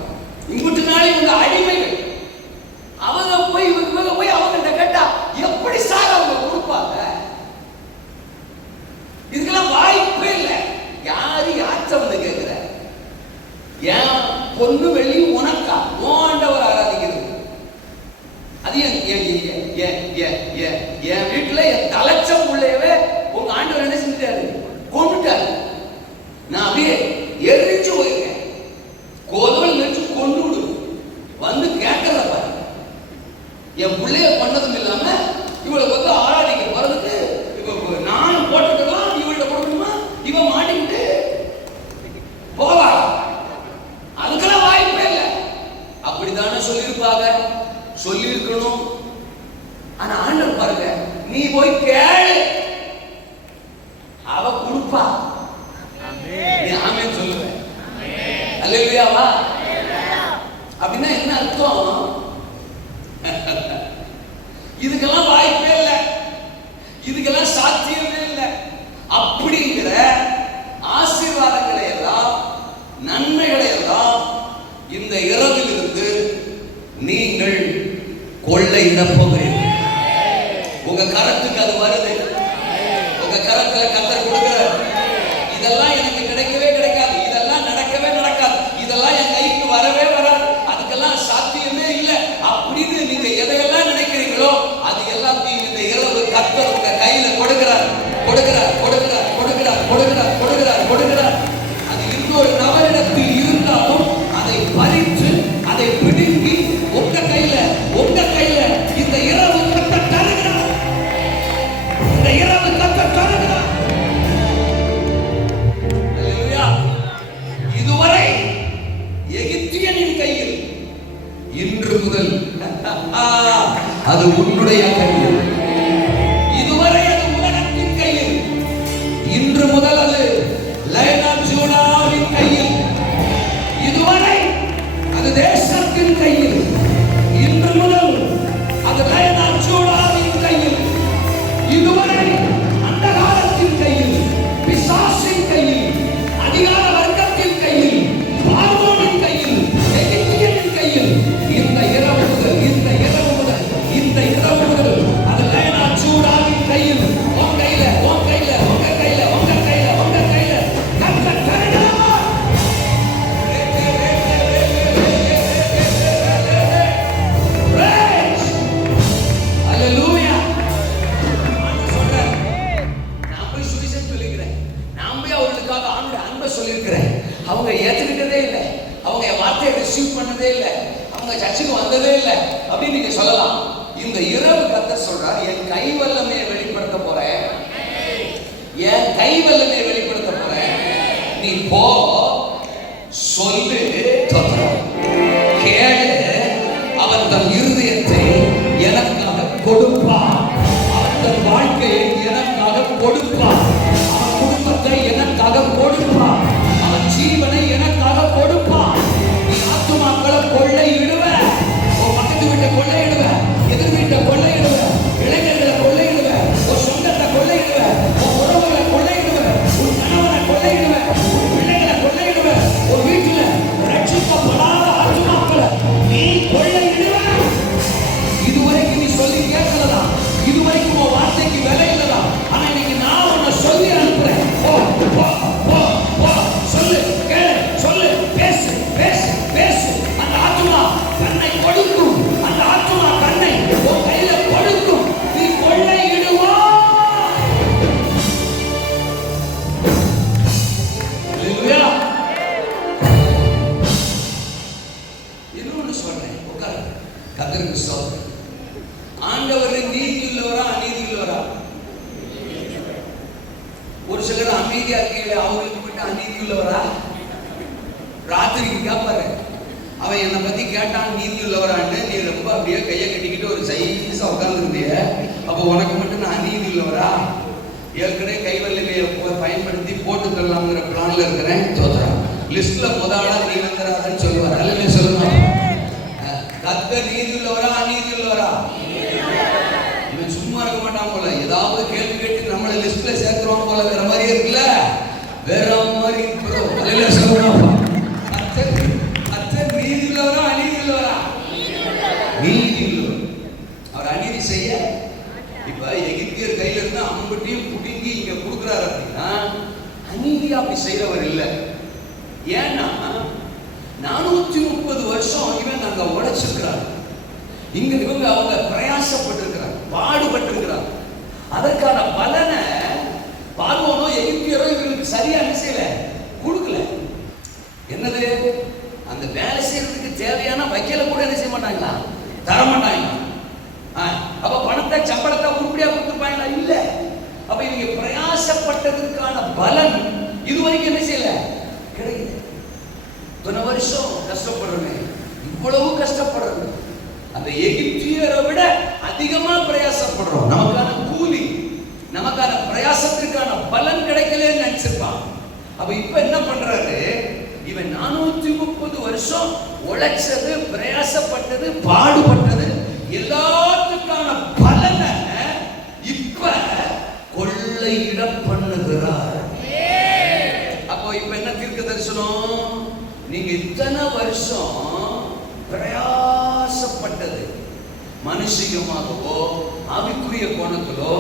இங்குட்டு நாளை இவங்க அடிமைகள். அவங்க போய் இவங்க போய் அவங்க கேட்டா எப்படி சார் அவங்க கொடுப்பாங்க? இதுக்கெல்லாம் வாய்ப்பே இல்லை. யாரு யாச்சவங்க கேட்கிற? ஏன் பொண்ணு வெள்ளி உனக்கா ஓண்டவர் ஆராதிக்கிறது? அது என் வீட்டுல என் தலைச்சம் உள்ளவே உங்க ஆண்டவர் என்ன செஞ்சாரு? கொண்டுட்டாரு. நான் அப்படியே எரிச்சு போயிருக்கேன். கோதவல் நினைச்சு கொண்டு விடு வந்து கேட்கறத பாரு. என் பிள்ளைய பண்ணதும் இல்லாம இவளை வந்து ஆராதிக்க போறதுக்கு இப்ப நான் போட்டுக்கலாம், இவள்கிட்ட போடணுமா? இவன் மாட்டிக்கிட்டு போவா? அதுக்கெல்லாம் வாய்ப்பே இல்லை. அப்படித்தானே சொல்லியிருப்பாங்க, சொல்லியிருக்கணும். ஆனா ஆண்டவர் பாருங்க, நீ போய் கேளு, அவ கொடுப்பா. நீ ஆமென் சொல்லுவ. அல்லேலூயாவா? அப்படின்னா என்ன அர்த்தம்? இதுக்கெல்லாம் வாய்ப்பே இல்லை, இதுக்கெல்லாம் சாத்தியமே இல்லை. அப்படிங்கிற ஆசீர்வாதங்களை எல்லாம், நன்மைகளை எல்லாம் இந்த இரவில் இருந்து நீங்கள் கொள்ளையிட போகிறீர்கள். உங்க கரத்துக்கு அது வருது. உங்க கரத்துல கர்த்தர் கொடுக்கிறார். இதெல்லாம் எனக்கு கிடைக்கவே கிடைக்காது, இதெல்லாம் நடக்கவே நடக்காது, இதெல்லாம் என் கைக்கு வரவே வராது, அதுக்கெல்லாம் சாத்தியமே இல்லை அப்படின்னு நீங்க எதையெல்லாம் நினைக்கிறீங்களோ அது எல்லாத்தையும் இந்த இரவு கர்த்தர் உங்க கையில கொடுக்கிறார், கொடுக்கிறார், கொடுக்கிறார், கொடுக்கிறார், கொடுக்கிறார், கொடுக்கிறார், கொடுக்கிறார். அது இன்னொரு நபரிடத்தில் இருந்தாலும் அதை பறித்து அதை பிடுங்கி உங்க கையில இந்த இரவு கர்த்தர் தருகிறார். இந்த இரவு கர்த்தர் தருகிறார். அல்லேலூயா. இதுவரை எகிப்தியனின் கையில், இன்று முதல் அது உன்னுடைய கையில். இதுவரை அது உலகத்தின் கையில், இன்று முதல் அது லயன் ஆஃப் ஜூடாவின் கையில். இதுவரை அது தேசத்தின் கையில், இன்று முதல் அது லயன் ஆஃப் ஜூடாவின் கையில். இதுவரை அந்தகாரத்தின் கையில், பிசாசின் கையில், அதிகார வர்க்கத்தின் கையில், பார்வோனின் கையில், எகிப்தியனின் கையில். இந்த இரவு முதல், இந்த இரவு முதல், இந்த இரவு முதல் அது லயன் ஆஃப் ஜூடாவின் கையில். உன் கையில, உன் கையில, உங்க கையில, உங்க கையில, உங்க கையில கர்த்தர் தருகிறார். அல்லேலூயா. ஆண்டவர் சொல்றார், நான் போய் சுவிசேஷம் சொல்லிக்கிறேன், நான் போய் அவர்களுக்காக ஆண்டவருடைய அன்பை சொல்லியிருக்கிறேன். அவங்க ஏற்றுக்கிட்டதே இல்லை, அவங்க என் வார்த்தையை ரிசீவ் பண்ணதே இல்லை, அவங்க சர்ச்சுக்கு வந்ததே இல்லை அப்படின்னு நீங்க சொல்லலாம். இந்த இரவு கர்த்தர் சொல்றார், என் கை வல்லமையை வெளிப்படுத்த போறேன், என் கை வல்லமையை வெளிப்படுத்த போறேன். நீ போ, சொல்லு, கேளு, அவன் தன் இருதயத்தை எனக்காக கொடுப்பான், அவன் தன் வாழ்க்கையை எனக்காக கொடுப்பான், அவன் குடும்பத்தை எனக்காக கொடுப்பான், அவன் ஜீவனை எனக்காக கொடுப்பான். நீ ஆத்துமாக்களை கொள்ளையிடுவ, உன் பக்கத்து வீட்டை கொள்ளையிடுவ, எதிர் வீட்டை கொள்ளையிடுவ, இளைஞர்களை கொள்ளையிடுவ, உன் சொந்தத்தை கொள்ளையிடுவ, உன் உறவுகளை கொள்ளையிடுவ, உன் கணவனை கொள்ளையிடுவ, உன் பிள்ளைகளை கொள்ளையிடுவ, உன் வீட்டுல ரட்சிக்கப்படாத ஆத்துமாக்களை நீ கொள்ளையிடுவ. இதுவரைக்கும் நீ சொல்லி கேட்கலதா, இதுவரைக்கும் உன் வார்த்தைக்கு விலை இல்லதா, ஆனா இன்னைக்கு நான் உன்னை சொல்லி அனுப்புறேன். போ போ போ போ, சொல்லு, கேளு, சொல்லு, பேசு, பேசு, பேசு. அந்த ஆத்துமா கண்ணை கொடுக்கும், அந்த ஆத்துமா கண்ணை உன் கையில கொடுக்கும். நீ கொள்ளையிடுவாய். அல்லேலூயா. இன்னொன்னு சொல்றேன், உட்காரு. கர்த்தருக்கு ஸ்தோத்திரம். ஆண்டவர் நீதி உள்ளவரா அநீதி உள்ளவரா? ஒரு சிலர் அமைதியா இருக்கீங்க, அவங்களுக்கு மட்டும் அநீதி உள்ளவரா? ராத்திரிக்கு கேட்பாரு, அவன் என்னை பத்தி கேட்டான் நீதி உள்ளவரான்னு, நீ ரொம்ப அப்படியே கையை கட்டிக்கிட்டு ஒரு சைஸா உட்கார்ந்துருந்திய, அப்போ உனக்கு மட்டும் நான் அநீதி உள்ளவரா? ஏற்கனவே கைவல்லிமையை பயன்படுத்தி போட்டு தரலாம்ங்கிற பிளான்ல இருக்கிறேன். லிஸ்ட்ல முதலா நீ வந்துடாதுன்னு சொல்லுவார். அல்ல சொல்லுவாங்க, கர்த்தர் நீதி உள்ளவரா அநீதி உள்ளவரா? இவன் சும்மா இருக்க மாட்டான் போல, ஏதாவது கேள்வி கேட்டு நம்மளை லிஸ்ட்ல சேர்த்துருவான் போலங்கிற மாதிரி இருக்குல்ல, வேற மாதிரி சொல்லுவான். கர்த்தர் நீதி உள்ளவரா அநீதி உள்ளவரா? நீதி உள்ளவர். அவர் அநீதி செய்ய இப்ப எகிப்தியர் கையில இருந்து அம்பட்டியும் புடுங்கி இங்க கொடுக்குறாரு அப்படின்னா அநீதி அப்படி செய்யறவர் இல்லை. ஏன்னா 430 வருஷம் இவன் நாங்க உழைச்சிருக்கிறாங்க, இங்க இவங்க அவங்க பிரயாசப்பட்டிருக்கிறாங்க, பாடுபட்டிருக்கிறாங்க. அதற்கான பலனை பார்வோனோ எகிப்தியரோ இவங்களுக்கு சரியா செய்யல, கொடுக்கல. என்னது? அந்த வேலை செய்யறதுக்கு தேவையான வைக்கல கூட என்ன செய்ய மாட்டாங்களா? தர மாட்டாங்க. அப்ப பணத்தை சம்பளத்தை உருப்படியா கொடுத்துருப்பாங்களா? இல்ல. அப்ப இவங்க பிரயாசப்பட்டதற்கான பலன் இதுவரைக்கும் என்ன செய்யல, கிடைக்கல. இத்தனை வருஷம் கஷ்டப்படுறேன், இவ்வளவு கஷ்டப்படுறேன், அந்த எகிப்தியரை விட அதிகமா பிரயாசப்படுறோம், நமக்கான கூலி நமக்கான பிரயாசத்திற்கான பலன் கிடைக்கலன்னு நினைச்சிருப்பான். அப்ப இப்ப என்ன பண்றாரு, இவன் 430 வருஷம் உழைச்சது, பிரயாசப்பட்டது, பாடுபட்டது எல்லாத்துக்கான பலனை இப்ப கொள்ளையிட பண்ணுகிறார். அப்போ இப்ப என்ன தீர்க்க தரிசனம்? நீங்க இத்தனை வருஷம் பிரயாசப்பட்டது, மனுஷிகமாகவோ ஆவிக்குரிய கோணத்திலோ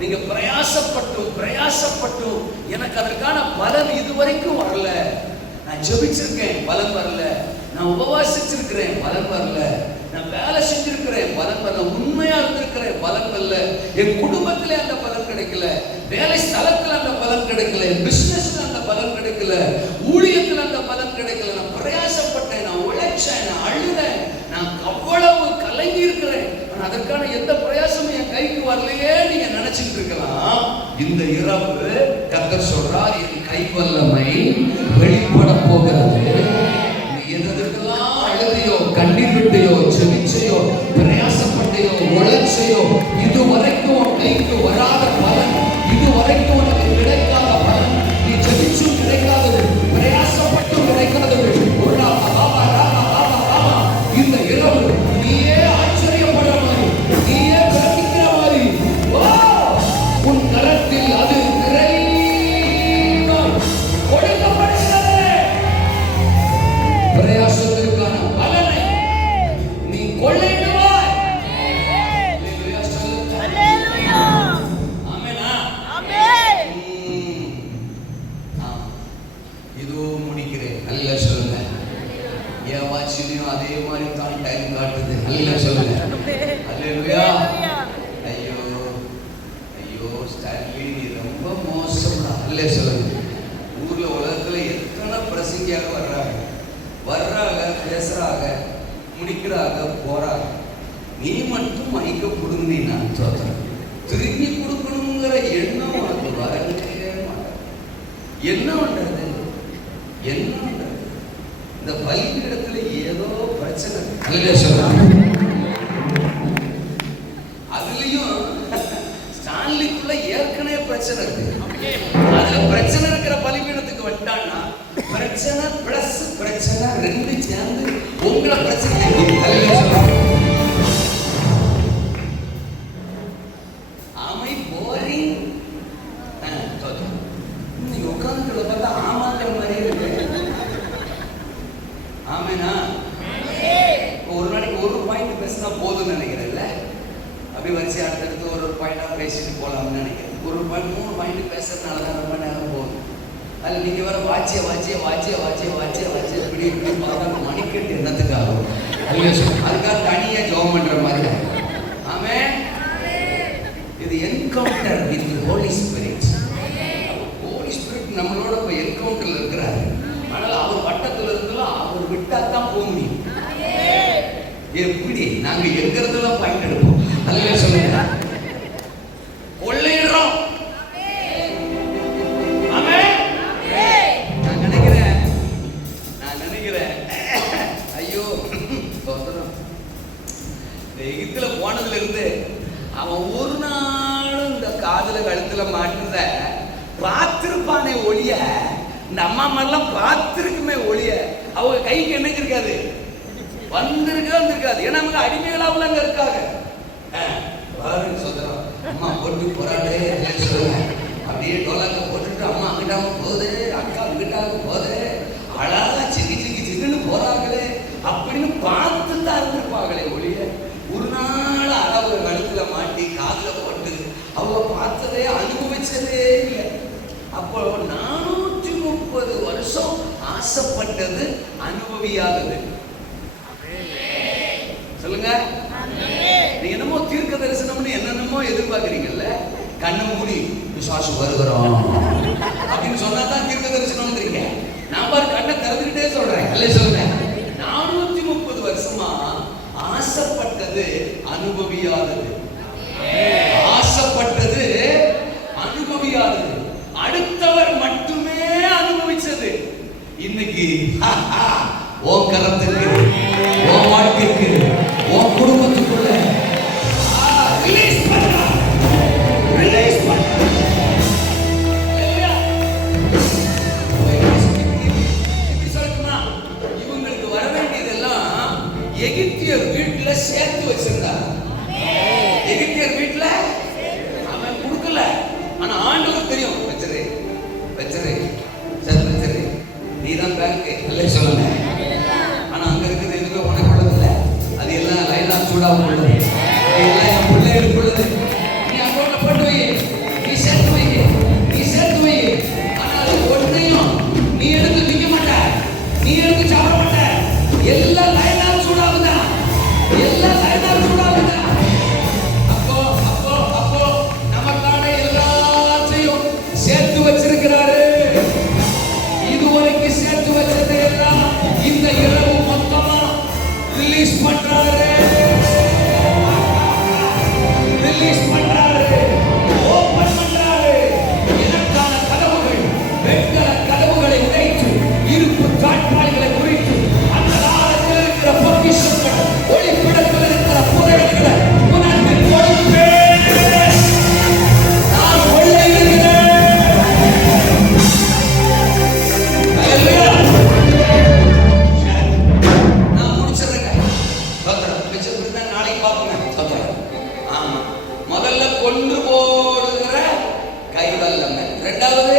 நீங்க பிரயாசப்பட்டு எனக்கு அதற்கான பலன் இதுவரைக்கும் வரல. நான் ஜெபிச்சிருக்கேன், பலன் வரல. நான் உபவாசிச்சிருக்கிறேன், பலன் வரல. நான் வேலை செஞ்சிருக்கிறேன், பலன் வரல. உண்மையா இருந்திருக்கிறேன், பலன் வரல. என் குடும்பத்திலே அந்த பலன் கிடைக்கல, வேலை ஸ்தலத்துல அந்த பலன் கிடைக்கல, பிசினஸ்ல அந்த பலன் கிடைக்கல, ஊழியத்துல அந்த பலன் கிடைக்கல. நான் பிரயாசப்பட்டேன், நான் உழைச்சேன், நான் அழுதேன், நான் அவ்வளவு கலங்கி இருக்கிறேன், அதற்கான எந்த பிரயாசமும் என் கைக்கு வரலையே நீங்க நினைச்சுட்டு இருக்கலாம். இந்த இரவு கர்த்தர் சொல்றார், என் கை வல்லமை வெளிப்பட போகிறது. எதற்கெல்லாம் அழுதையோ, கண்ணீர் விட்டையோ, செவிச்சையோ, பிரயாசப்பட்டையோ, உழைச்சையோ, இதுவரைக்கும் கைக்கு வராத பலன், இதுவரைக்கும் உனக்கு கிடைக்காத பலன், நீ செவிச்சும் கிடைக்காதது, பிரயாசப்பட்டும் கிடைக்காதது, இந்த இரவு நீயே ஆச்சரியப்படுற மாதிரி, நீயே பிரமிக்கிற மாதிரி, உன் கரத்தில் அது கொடுக்கப்படுகிறது. பிரயாசத்திற்கான பலனை நீ கொள்ளையிடுவாய். இதோ முடிக்கிறேன். நல்லா சொல்லுங்க. என் வாட்சிலையும் அதே மாதிரி தான் டைம் காட்டுது. நல்லா சொல்லுங்க. அல்லேலூயா. ஐயோ ஐயோ ஸ்டான்லி, நீ ரொம்ப மோசம். அல்லே சொல்லுங்க. ஊர்ல உலகத்துல எத்தனை பிரசங்கியாக வர்றாங்க, பேசுறாங்க, முடிக்கிறாங்க, போறாங்க. நீ மட்டும் மைக்க கொடுங்கன்னா திரும்பி கொடுக்கணுங்கிற எண்ணம் உனக்கு வரவே மாட்டேன். என்ன பண்றது? இந்த பலிபீடத்துல ஏதோ பிரச்சனை. அதுலயும் ஸ்டான்லிக்குள்ள ஏற்கனவே பிரச்சனை இருக்கு. அதுல பிரச்சனை இருக்கிற பலிபீடத்துக்கு வந்துட்டான்னா பிரச்சனை பிளஸ் பிரச்சனை ரெண்டு சேர்ந்து உங்களை பிரச்சனை. ஆமை போரிங். நீங்க உட்கார்ந்து பார்த்தா ஆமாங்கிற மாதிரி இருக்கு. ஆமேனா? ஒரு நாளைக்கு ஒரு பாயிண்ட் பேசினா போதும்னு நினைக்கிறேன்ல. அப்படி வரிசை அடுத்தடுத்து ஒரு பாயிண்டா பேசிட்டு போலாம்னு நினைக்கிறேன். ஒரு 3 பாயிண்ட் பேசுறதுனால தான் ரொம்ப நேரம் போகுது. அதில் நீங்க வேற வாட்சிய இப்படி பார்த்தா மணிக்கட்டு என்னத்துக்கு ஆகும்? அதுக்காக தனியா ஜெபம் பண்ற மாதிரி. ஆமே, இது encounter with Holy Spirit. Holy Spirit நம்மளோட இப்போ என்கவுண்டர்ல இருக்கிறாரு. ஆனால் அவர் வட்டத்தில் இருக்கலாம், அவர் விட்டா தான் போக முடியும். எப்படி நாங்க எங்கிறதுலாம் பாயிண்ட் எடுப்போம். அதுல சொல்லுங்க, கொள்ளையிடுறோம். நான் நினைக்கிறேன் ஐயோ எகிப்துல போனதுல இருந்து அவன் ஒரு நாளும் இந்த காதுல கழுத்துல மாட்டுறத பார்த்திருப்பானே ஒழிய, இந்த அம்மா மாதிரிலாம் பார்த்திருக்குமே ஒழிய அவங்க கைக்கு என்ன இருக்காது, வந்திருக்காது. ஏன்னா அவங்க அடிமைகளாவில் அங்க இருக்காங்க. பாருங்க சொல்றோம், அம்மா போட்டு போறாடே சொல்லுவேன். அப்படியே டோலாக்க போட்டுட்டு அம்மா அங்கிட்டாம போகுது, அக்கா அங்கிட்டாம போகுது, அழகா சிக்கி சிக்கி சிக்குன்னு போறாங்களே அப்படின்னு பார்த்து தான் இருந்திருப்பாங்களே ஒழிய ஒரு நாள் அளவு கழுத்துல மாட்டி காதுல போட்டு அவங்க பார்த்ததே அனுபவிச்சதே இல்லை. அப்போ 430 வருஷம் ஆசைப்பட்டது அனுபவியாதது. சொல்லுங்க, நீங்க என்னமோ தீர்க்க தரிசனம்னு என்னென்னமோ எதிர்பார்க்கறீங்கல்ல. கண்ணை மூடி விசுவாசம் வருகிறோம் அப்படின்னு சொன்னா தான் தீர்க்க தரிசனம்ன்றீங்க. நான் பாரு கண்ணை திறந்துக்கிட்டே சொல்றேன். அல்ல சொல்றேன், 430 வருஷமா ஆசைப்பட்டது அனுபவியாதது. ஆசைப்பட்டது அனுபவியாதது, அடுத்தவர் மட்டுமே அனுபவிச்சது. இன்னைக்கு உன் கரத்துக்கு, உன் வாழ்க்கைக்கு, உன் குடும்பத்துக்குள்ள ரிலீஸ் பண்ண, ரிலீஸ் பண்ண. இவங்களுக்கு வர வேண்டியதெல்லாம் எகிப்தியர் வீட்டுல சேர்த்து வச்சிருந்தார். எகிப்தியர் வீட்டுல அவன் கொடுக்கல. ஆனா ஆண்டவருக்கு தெரியும், வச்சிரு வச்சிரு சார் வச்சிரு, நீதான் பேங்க் அல்ல சொல்லுங்க. ஆனா அங்க இருக்கிறது எதுவுமே உனக்கு உள்ளது இல்லை. அது எல்லாம் லைனா சூடாக உள்ளது, எல்லாம் என் பிள்ளைகளுக்கு உள்ளது. நீ அக்கௌண்ட்ல போட்டு வை, நீ சேர்த்து வை, நீ சேர்த்து வை. ஆனா அது ஒன்றையும் நீ எடுத்து விற்க மாட்ட, நீ எடுத்து சாப்பிட மாட்ட. எல்லாம் லைனா சூடாகுதா, எல்லாம் லைனா சூடாகுதா. அப்போ அப்போ அப்போ நமக்கான எல்லாத்தையும் சேர்த்து வச்சிருக்கிறாரு. இதுவரைக்கும் சேர்த்து வச்சது எல்லாம் இந்த இரவு மொத்தமா ரிலீஸ் பண்றாரு, ரிலீஸ் பண்றாரு, ஓபன் பண்றாரு. இதற்கான கதவுகள், வெண்கல கதவுகளை உடைத்து இருப்பு காட்பாடுகளை குறித்து அந்த காலத்தில் இருக்கிற பொக்கிஷங்கள், ஒளிப்பிடத்தில் இருக்கிற புதையல்களை உனக்கு கொடுப்பேன். நான் கொள்ளையிடுகிறேன். நான் முடிச்சிடுறேங்க. நாளைக்கு பார்ப்போங்க. ஆமா, முதல்ல கொண்டு போடுகிற கைவல்லமை. ரெண்டாவது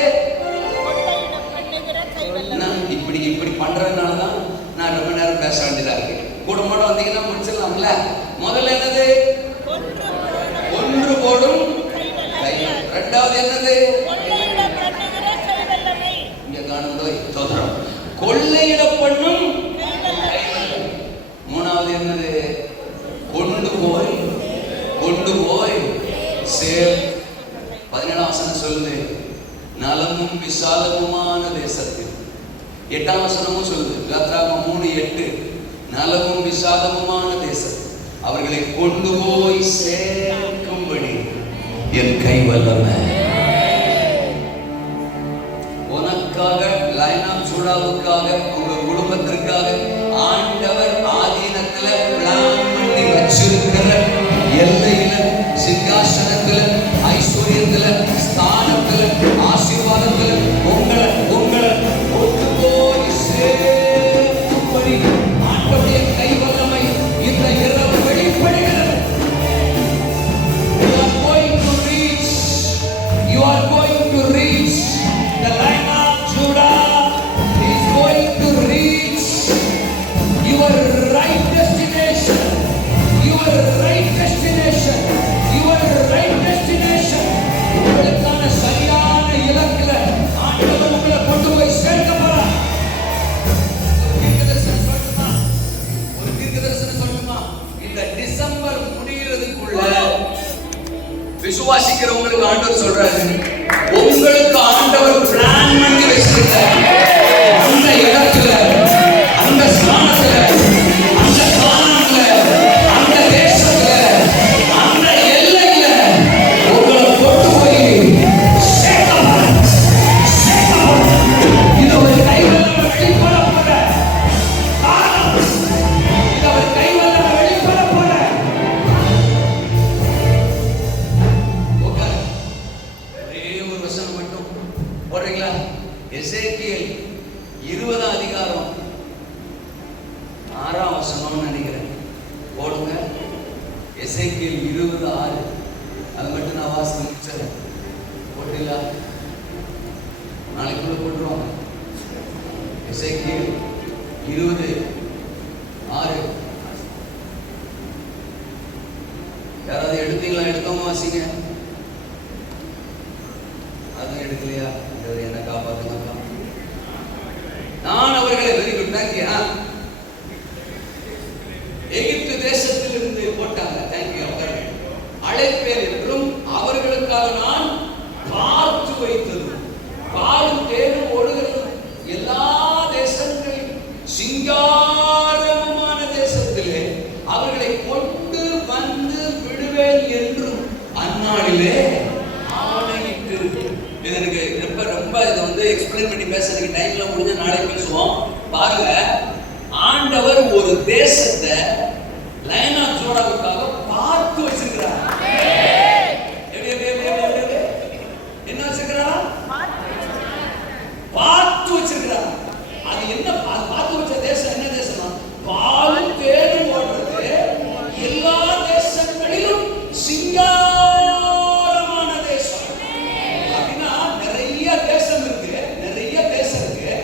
இப்படி இப்படி பண்றதுனால தான் நான் ரொம்ப நேரம் பேச வேண்டியதா இருக்கு. கூட மாட வந்தீங்கன்னா முடிச்சிடலாம்ல. முதல்ல என்னது? ஒன்று போடும் கை. ரெண்டாவது என்னது? இங்க காணுதோ தோற்றம், கொள்ளையிட பண்ணும். மூணாவது என்னது? கொண்டு போய் சேர். 17ஆம் வசனம் சொல்லுது, நலமும் விசாலமுமான தேசத்தில். 8ஆம் வசனமும் சொல்லுது, யாத்ராகமம் 3:8, நலமும் விசாலமுமான தேசம் அவர்களை கொண்டு போய் சேர்க்கும்படி என் கை வல்லமை. உனக்காக, லைனா சூடாவுக்காக, உங்க குடும்பத்திற்காக ஆண்டவர் ஆதீனத்துல பிளான் பண்ணி வச்சிருக்கிற எல்லையில, சிங்காசனத்துல, ஐஸ்வர்யத்துல, ஸ்தானத்துல, ஆசீர்வாதத்துல உங்களை கொண்டு போய் சேர்க்கும்படி ஆண்டவருடைய கை வல்லமை இந்த இரவு வெளிப்படுகிறது. You are going to reach, you are going to reach the line of Judah is going to reach your right destination, your right destination, your right destination. உங்களுக்கான சரியான இலக்குல ஆண்டவர் உங்களை கொண்டு போய் சேர்க்க போறார். ஒரு தீர்க்கதரிசனம் சொல்லணுமா? இந்த டிசம்பர் முடிகிறதுக்குள்ள விசுவாசிக்கிறவங்களுக்கு ஆண்டவர் சொல்றாரு, உங்களுக்கு ஆண்டவர் பிளான் பண்ணி வச்சிருக்க அந்த இடத்துல, அந்த ஸ்தானத்துல, அந்த காலத்துல, அந்த தேசத்துல, அந்த எல்லையில உங்களை கொண்டு போய் சேர்க்க. இது ஒரு கைவல்லமை வெளிப்பட போற காலம். இது ஒரு கைவல்லமை வெளிப்பட போற. ஒரே ஒரு வசனம் மட்டும் போடுறீங்களா? எசேக்கியேல் 20ஆம் அதிகாரம் 6ஆம் வசனம். எசேக்கியேல் 20:6 அது மட்டும் நான் வாசித்து முடிச்சிடறேன். போட்டீங்களா? நாளைக்குள்ள போட்டுருவாங்க. எசேக்கியேல் 20:6 யாராவது எடுத்தீங்களா? எடுத்தவங்க வாசிங்க. அதுவும் எடுக்கலையா? என்ன காப்பாத்துங்க. நான் அவர்களை வெரி குட் தேங்க்யூ. எகிப்து தேசத்திலிருந்து போட்டாங்க. தேங்க்யூ. அழைப்பேன் என்றும் அவர்களுக்காக நான் பார்த்து வைத்தது பாலும் தேனும் ஓடுகிறது எல்லா தேசங்களிலும் சிங்காரமான தேசத்திலே அவர்களை கொண்டு வந்து விடுவேன் என்றும் அந்நாளிலே ஆணையிட்டு. இது எனக்கு ரொம்ப இதை எக்ஸ்பிளைன் பண்ணி பேசுறதுக்கு டைம்ல முடிஞ்ச நாளைக்கு பேசுவோம். பாருங்க, ஆண்டவர் ஒரு தேசத்தை லைன் ஆஃப் ஜூடாவுக்காக பார்த்து வச்சிருக்கிறார். என்ன வச்சிருக்கிறாரா? பார்த்து வச்சிருக்கிறார். அது என்ன பார்த்து வச்ச தேசம்? என்ன தேசமா? பாலும் தேனும் ஓடுறது எல்லா தேசங்களிலும் சிங்காரமான தேசம். அப்படின்னா நிறைய தேசம் இருக்கு, நிறைய தேசம் இருக்கு.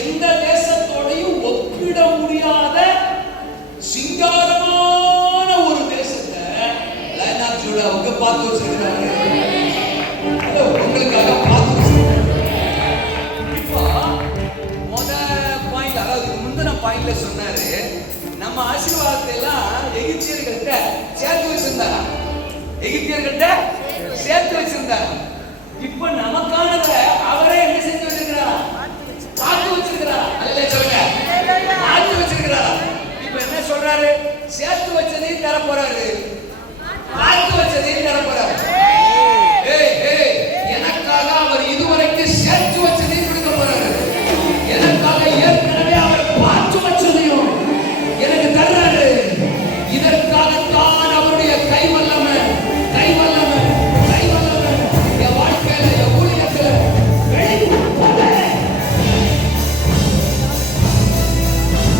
எந்த தேசத்தோடையும் ஒப்பிட முடியாத சிங்காரமான ஒரு தேசத்தை லைன் ஆஃப் ஜூடாவுக்கு பார்த்து வச்சிருக்கிறாரு. உங்களுக்காக பார்த்து வச்சிருக்கிறாரு. இப்போ பாயிண்ட், அதாவது முந்தின பாயிண்ட்ல சொன்னாரு, நம்ம ஆசீர்வாதத்தை எல்லாம் எகிப்தியர்கள்ட்ட சேர்த்து வச்சிருந்தாரா? எகிப்தியர்கள்ட்ட சேர்த்து வச்சிருந்தாரா? இப்ப நமக்கானத அவரே என்ன செஞ்சு வச்சிருக்கிறாரா? பார்த்து வச்சிருக்கிறாரா? அல்ல சொல்லுங்க, பார்த்து வச்சிருக்கிறாரா? இப்ப என்ன சொல்றாரு? சேர்த்து வச்சதையும் தர போறாரு, பார்த்து வச்சதையும் தர போறாரு. எனக்காக அவர் இதுவரைக்கும் சேர்த்து வச்சதையும் கொடுக்க போறாரு. எனக்காக ஏற்கனவே அவர் பார்த்து வச்சதையும் எனக்கு தர்றாரு. இதற்காகத்தான் அவருடைய கைவல்லமை என் வாழ்க்கையில, என் ஊழியத்துல வெளிப்பட.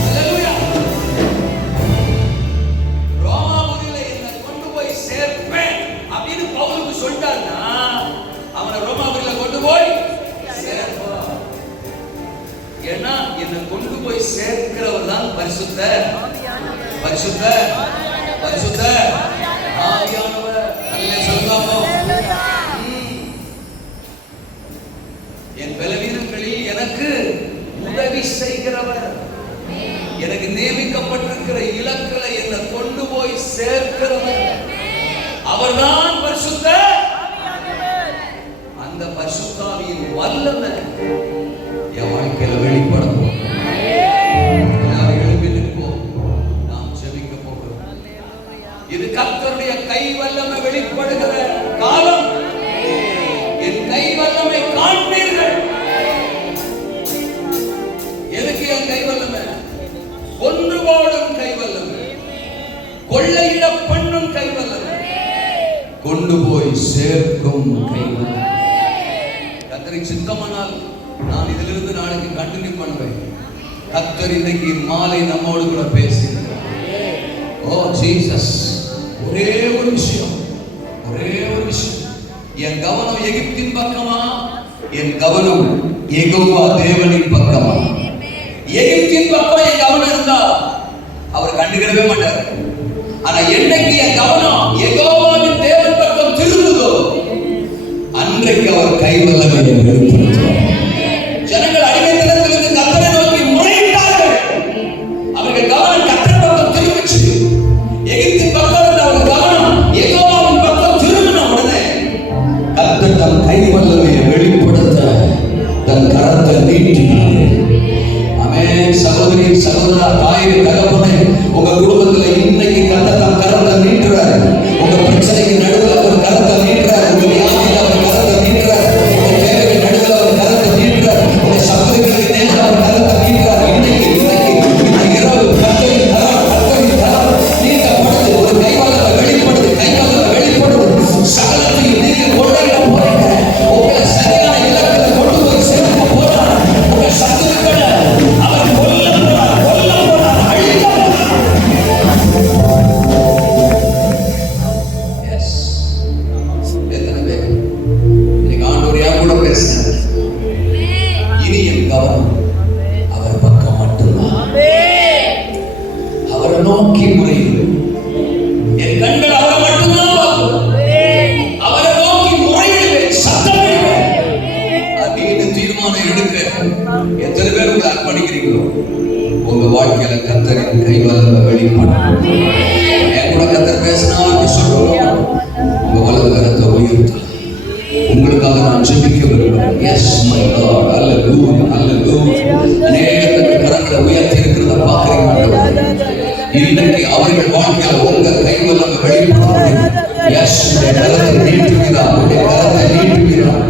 அல்லேலூயா. ரோமாபுரியில என்னை கொண்டு போய் சேர்ப்பேன் அப்படின்னு பவுலுக்கு சொல்லிட்டாருன்னா, அவனை ரோமாபுரியில கொண்டு போய் சேர்ப்பான். ஏன்னா என்னை கொண்டு போய் சேர்க்கிறவர் தான் பரிசுத்தர் ஆவியானவர். அல்லேலூயா சொல்லுவோம். என் பலவீனங்களில் எனக்கு உதவி செய்கிறவர், எனக்கு நியமிக்கப்பட்டிருக்கிற இலக்களை என்னை கொண்டு போய் சேர்க்கிறவர் அவர்தான் பரிசுத்தர். அந்த பரிசுத்தாவியின் வல்லமை என் வாழ்க்கையில வெளிப்படும். எல்லாரும் எழுப்பி நிற்போம். நாம் ஜெபிக்க போகிறோம். இது கர்த்தருடைய கை வல்லமை வெளிப்படுகிற காலம். என் கை வல்லமை காண்பீர்கள். எதுக்கு என் கை வல்லமை? கொன்று போடும் கை வல்லமை, கொள்ளையிட பண்ணும் கை வல்லமை, கொண்டு போய் சேர்க்கும் கை வல்லமை. கர்த்தருக்கு சித்தமானால் நான் இதிலிருந்து நாளைக்கு கண்டினியூ பண்ணுவேன். கர்த்தர் இன்றைக்கு மாலை நம்மோடு கூட பேசுகிறார். ஓ ஜீசஸ், ஒரே ஒரு விஷயம். என் கவனம் எகிப்தின் பக்கமா? என் கவனம் யெகோவா தேவனின் பக்கமா? எகிப்தின் பக்கம் என் கவனம் இருந்தா அவர் கண்டுக்கிடவே மாட்டார். ஆனா என்னைக்கு என் கவனம் யெகோவாவின் தேவன் பக்கம் திரும்புதோ அன்றைக்கு அவர் கைவல்லமை வெளிப்படுத்துவார். ஜனங்கள் அடிமைத்தனத்திலிருந்து கர்த்தரை நோக்கி முறையிட்டார்கள். அவர்கள் கவனம் கர்த்தர் பக்கம் திரும்பிச்சு. எகிப்தின் பக்கம் இருந்த அவர் கவனம் யெகோவாவின் பக்கம் திரும்பின உடனே கர்த்தர் தன் கைவல்லமையை வெளிப்படுத்த தன் கரத்தை நீட்டினார். ஆமென். சகோதரி, சகோதரா, தாயே, தகப்பனே, உங்க குடும்பத்துல இன்னைக்கு கர்த்தர் தன் கரத்தை நீட்டுறார். வெளிப்படும். என் கூட கர்த்தர் பேசினாலும் சொல்லுவோம். உங்க வலது கரத்தை உயர்த்து. உங்களுக்காக நான் ஜெபிக்க விரும்புகிறேன். எஸ் மை காட், அல்லேலூயா, அல்லேலூயா. அநேகத்துக்கு கரங்களை உயர்த்தி இருக்கிறத பார்க்கிறீங்க ஆண்டவரே. இன்னைக்கு அவர்கள் வாழ்க்கையில் உங்க கைவல்லமை வெளிப்படும். எஸ், கரத்தை நீட்டுகிறார், கரத்தை நீட்டுகிறார்.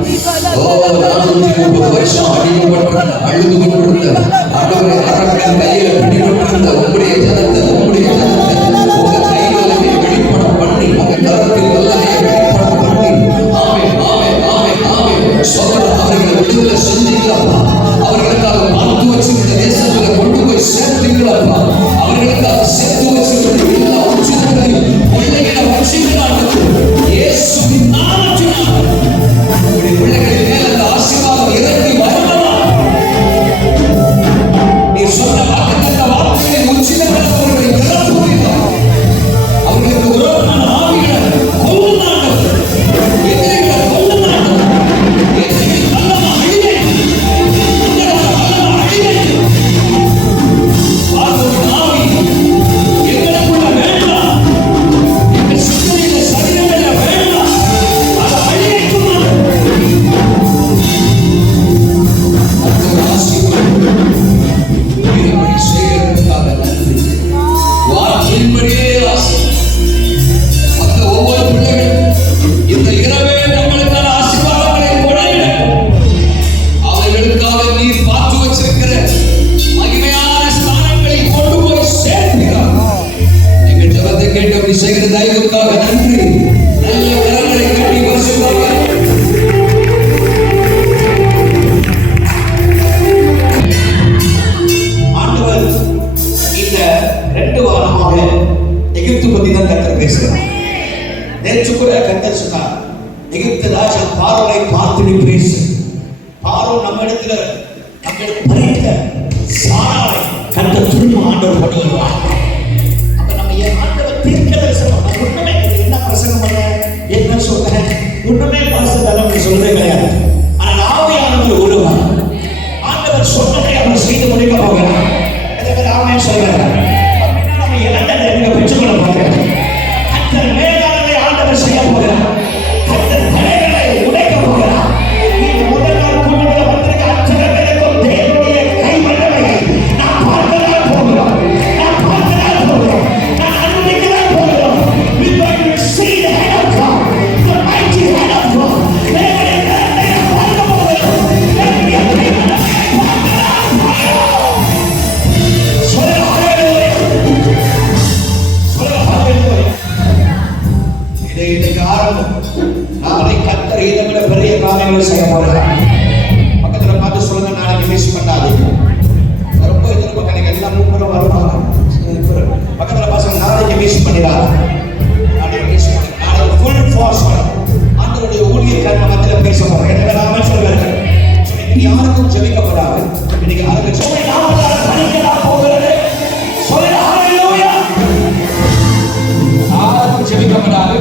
ஓ, 430 வருஷம் அடிமைப்பட்டிருந்த, அழுது கொண்டிருந்த ஆண்டவரே, அரக்கன் கையில பிடிபட்டிருந்த உங்களுடைய ஜனத்தை உங்க கைவல்லமை வெளிப்படம் பண்ணி, உங்க கரத்தில் வல்லமையை வெளிப்படம் பண்ணி, ஆமென், ஆமென், ஆமென், ஆமென். சோதரன் அவர்களை விடுதலை செஞ்சீங்களப்பா. அவர்களுக்காக பார்த்து வச்சிருந்த தேசத்துல கொண்டு போய் சேர்த்தீங்களப்பா. அவர்களுக்காக சேர்த்து வச்சிருந்த எல்லா உச்சிதங்களையும் பிள்ளைகளை வச்சிருக்கிறார்கள். இயேசுவின் நாமத்தினால் உங்களுடைய பிள்ளைகளின் மேல் அந்த ஆசீர்வாதம் இறங்கி வரணுமா? நீ சொன்ன வாக்குத்தத்த வார்த்தைகளின் உச்சிதங்களை அவர்களை நிரப்புவீர்கள். அவர்களுக்கு விரோதமான ஆவிகளை கொல்லுனார்கள், எதிரிகளை கொல்லுனார்கள். எதிரிகள் வல்லமை அழிவை, உங்களோட வல்லமை அழிவை. ஆண்டவரின் ஆவி எங்களுக்குள்ள வேண்டாம், எங்கள் சிந்தனையில சரீரங்களில வேண்டாம், அதை அழியட்டுமா? அந்த ஆசீர்வாதம் இப்படி செய்கிறதுக்காக நன்றி. வார்த்தையின்படியே ஆசை. மற்ற ஒவ்வொரு பிள்ளைகளும் இந்த இரவே நம்மளுக்கான ஆசீர்வாதங்களை கொடையிடட்டும். அவர்களுக்காக நீர் பார்த்து வச்சிருக்கிற மகிமையான ஸ்தானங்களை கொண்டு போய் சேர்க்கிறார். எங்கள் ஜெபத்தை கேட்டு அப்படி செய்கிற தயவுக்காக நன்றி. நல்ல கரங்களை கட்டி பரிசுத்தமாக ஆண்டவர் இந்த 2 வாரமாக எகிப்து பத்தி தான் கர்த்தர் பேசுகிறார். நேற்று கூட கர்த்தர் சொன்னார், எகிப்து ராஜா பார்வோனை பார்த்து நீ பேசு. பார்வோ நம்ம இடத்துல பறித்த சாராவை கர்த்தர் திரும்ப ஆண்டவர் பண்ணுவார். அப்ப நம்ம என் ஆண்டவர் தீர்க்க தரிசனம் ஒண்ணுமே என்ன பிரசங்கம் பண்ண என்ன சொல்றேன் ஒண்ணுமே பாசத்தால சொல்றதே கிடையாது. ஆனால் ஆவியானவர் ஒருவர் ஆண்டவர் சொன்னதை அவர் செய்து முடிக்க போகிறார். ஆமென் சொல்றார். நம்ம இழந்ததை நீங்க பெற்றுக்கொள்ள போகிறோம். கர்த்தர் மேலானதை ஆண்டவர் செய்ய போகிறார். கர்த்தர் தடைகளை உடைக்க போகிறார். இந்த முதல் நாள் கூட்டத்தில் வந்திருக்க அத்தனை பேருக்கும் தேவனுடைய கை வல்லமையை நான் பார்க்கதான் போகிறோம். நான் பார்க்கதான் போகிறோம். நான் அனுமதிக்கதான் போகிறோம். We going to see the hand of God, the mighty hand of God. தேவனுடைய கரத்தை நான் பார்க்க போகிறோம். தேவனுடைய கை வல்லமையை பார்க்கதான் போகிறோம். இன்னைக்கு ஆரம்பம். நாளை கர்த்தர் இதை விட பெரிய காரியங்களை செய்ய போறார். பக்கத்துல பார்த்து சொல்லுங்க, நாளைக்கு மிஸ் பண்ணாதீங்க. ரொம்ப எதிர்பார்க்க எனக்கு எல்லாம் மூப்பரும் வருவாங்க. பக்கத்துல பசங்க நாளைக்கு மிஸ் பண்ணிடாது. நாளைக்கு மிஸ் பண்ணி நாளைக்கு ஃபுல் ஃபோர்ஸ் வரும். ஆண்டவருடைய ஊழியக்காரங்க மத்தியில பேச போறேன். எனக்கு நாம சொல்லுவேன். இன்னைக்கு யாருக்கும் ஜெபிக்கப்படாது. இன்னைக்கு யாருக்கும் போகிறது சொல்லுங்க, ஹalleluya. யாருக்கும் ஜெபிக்கப்படாது.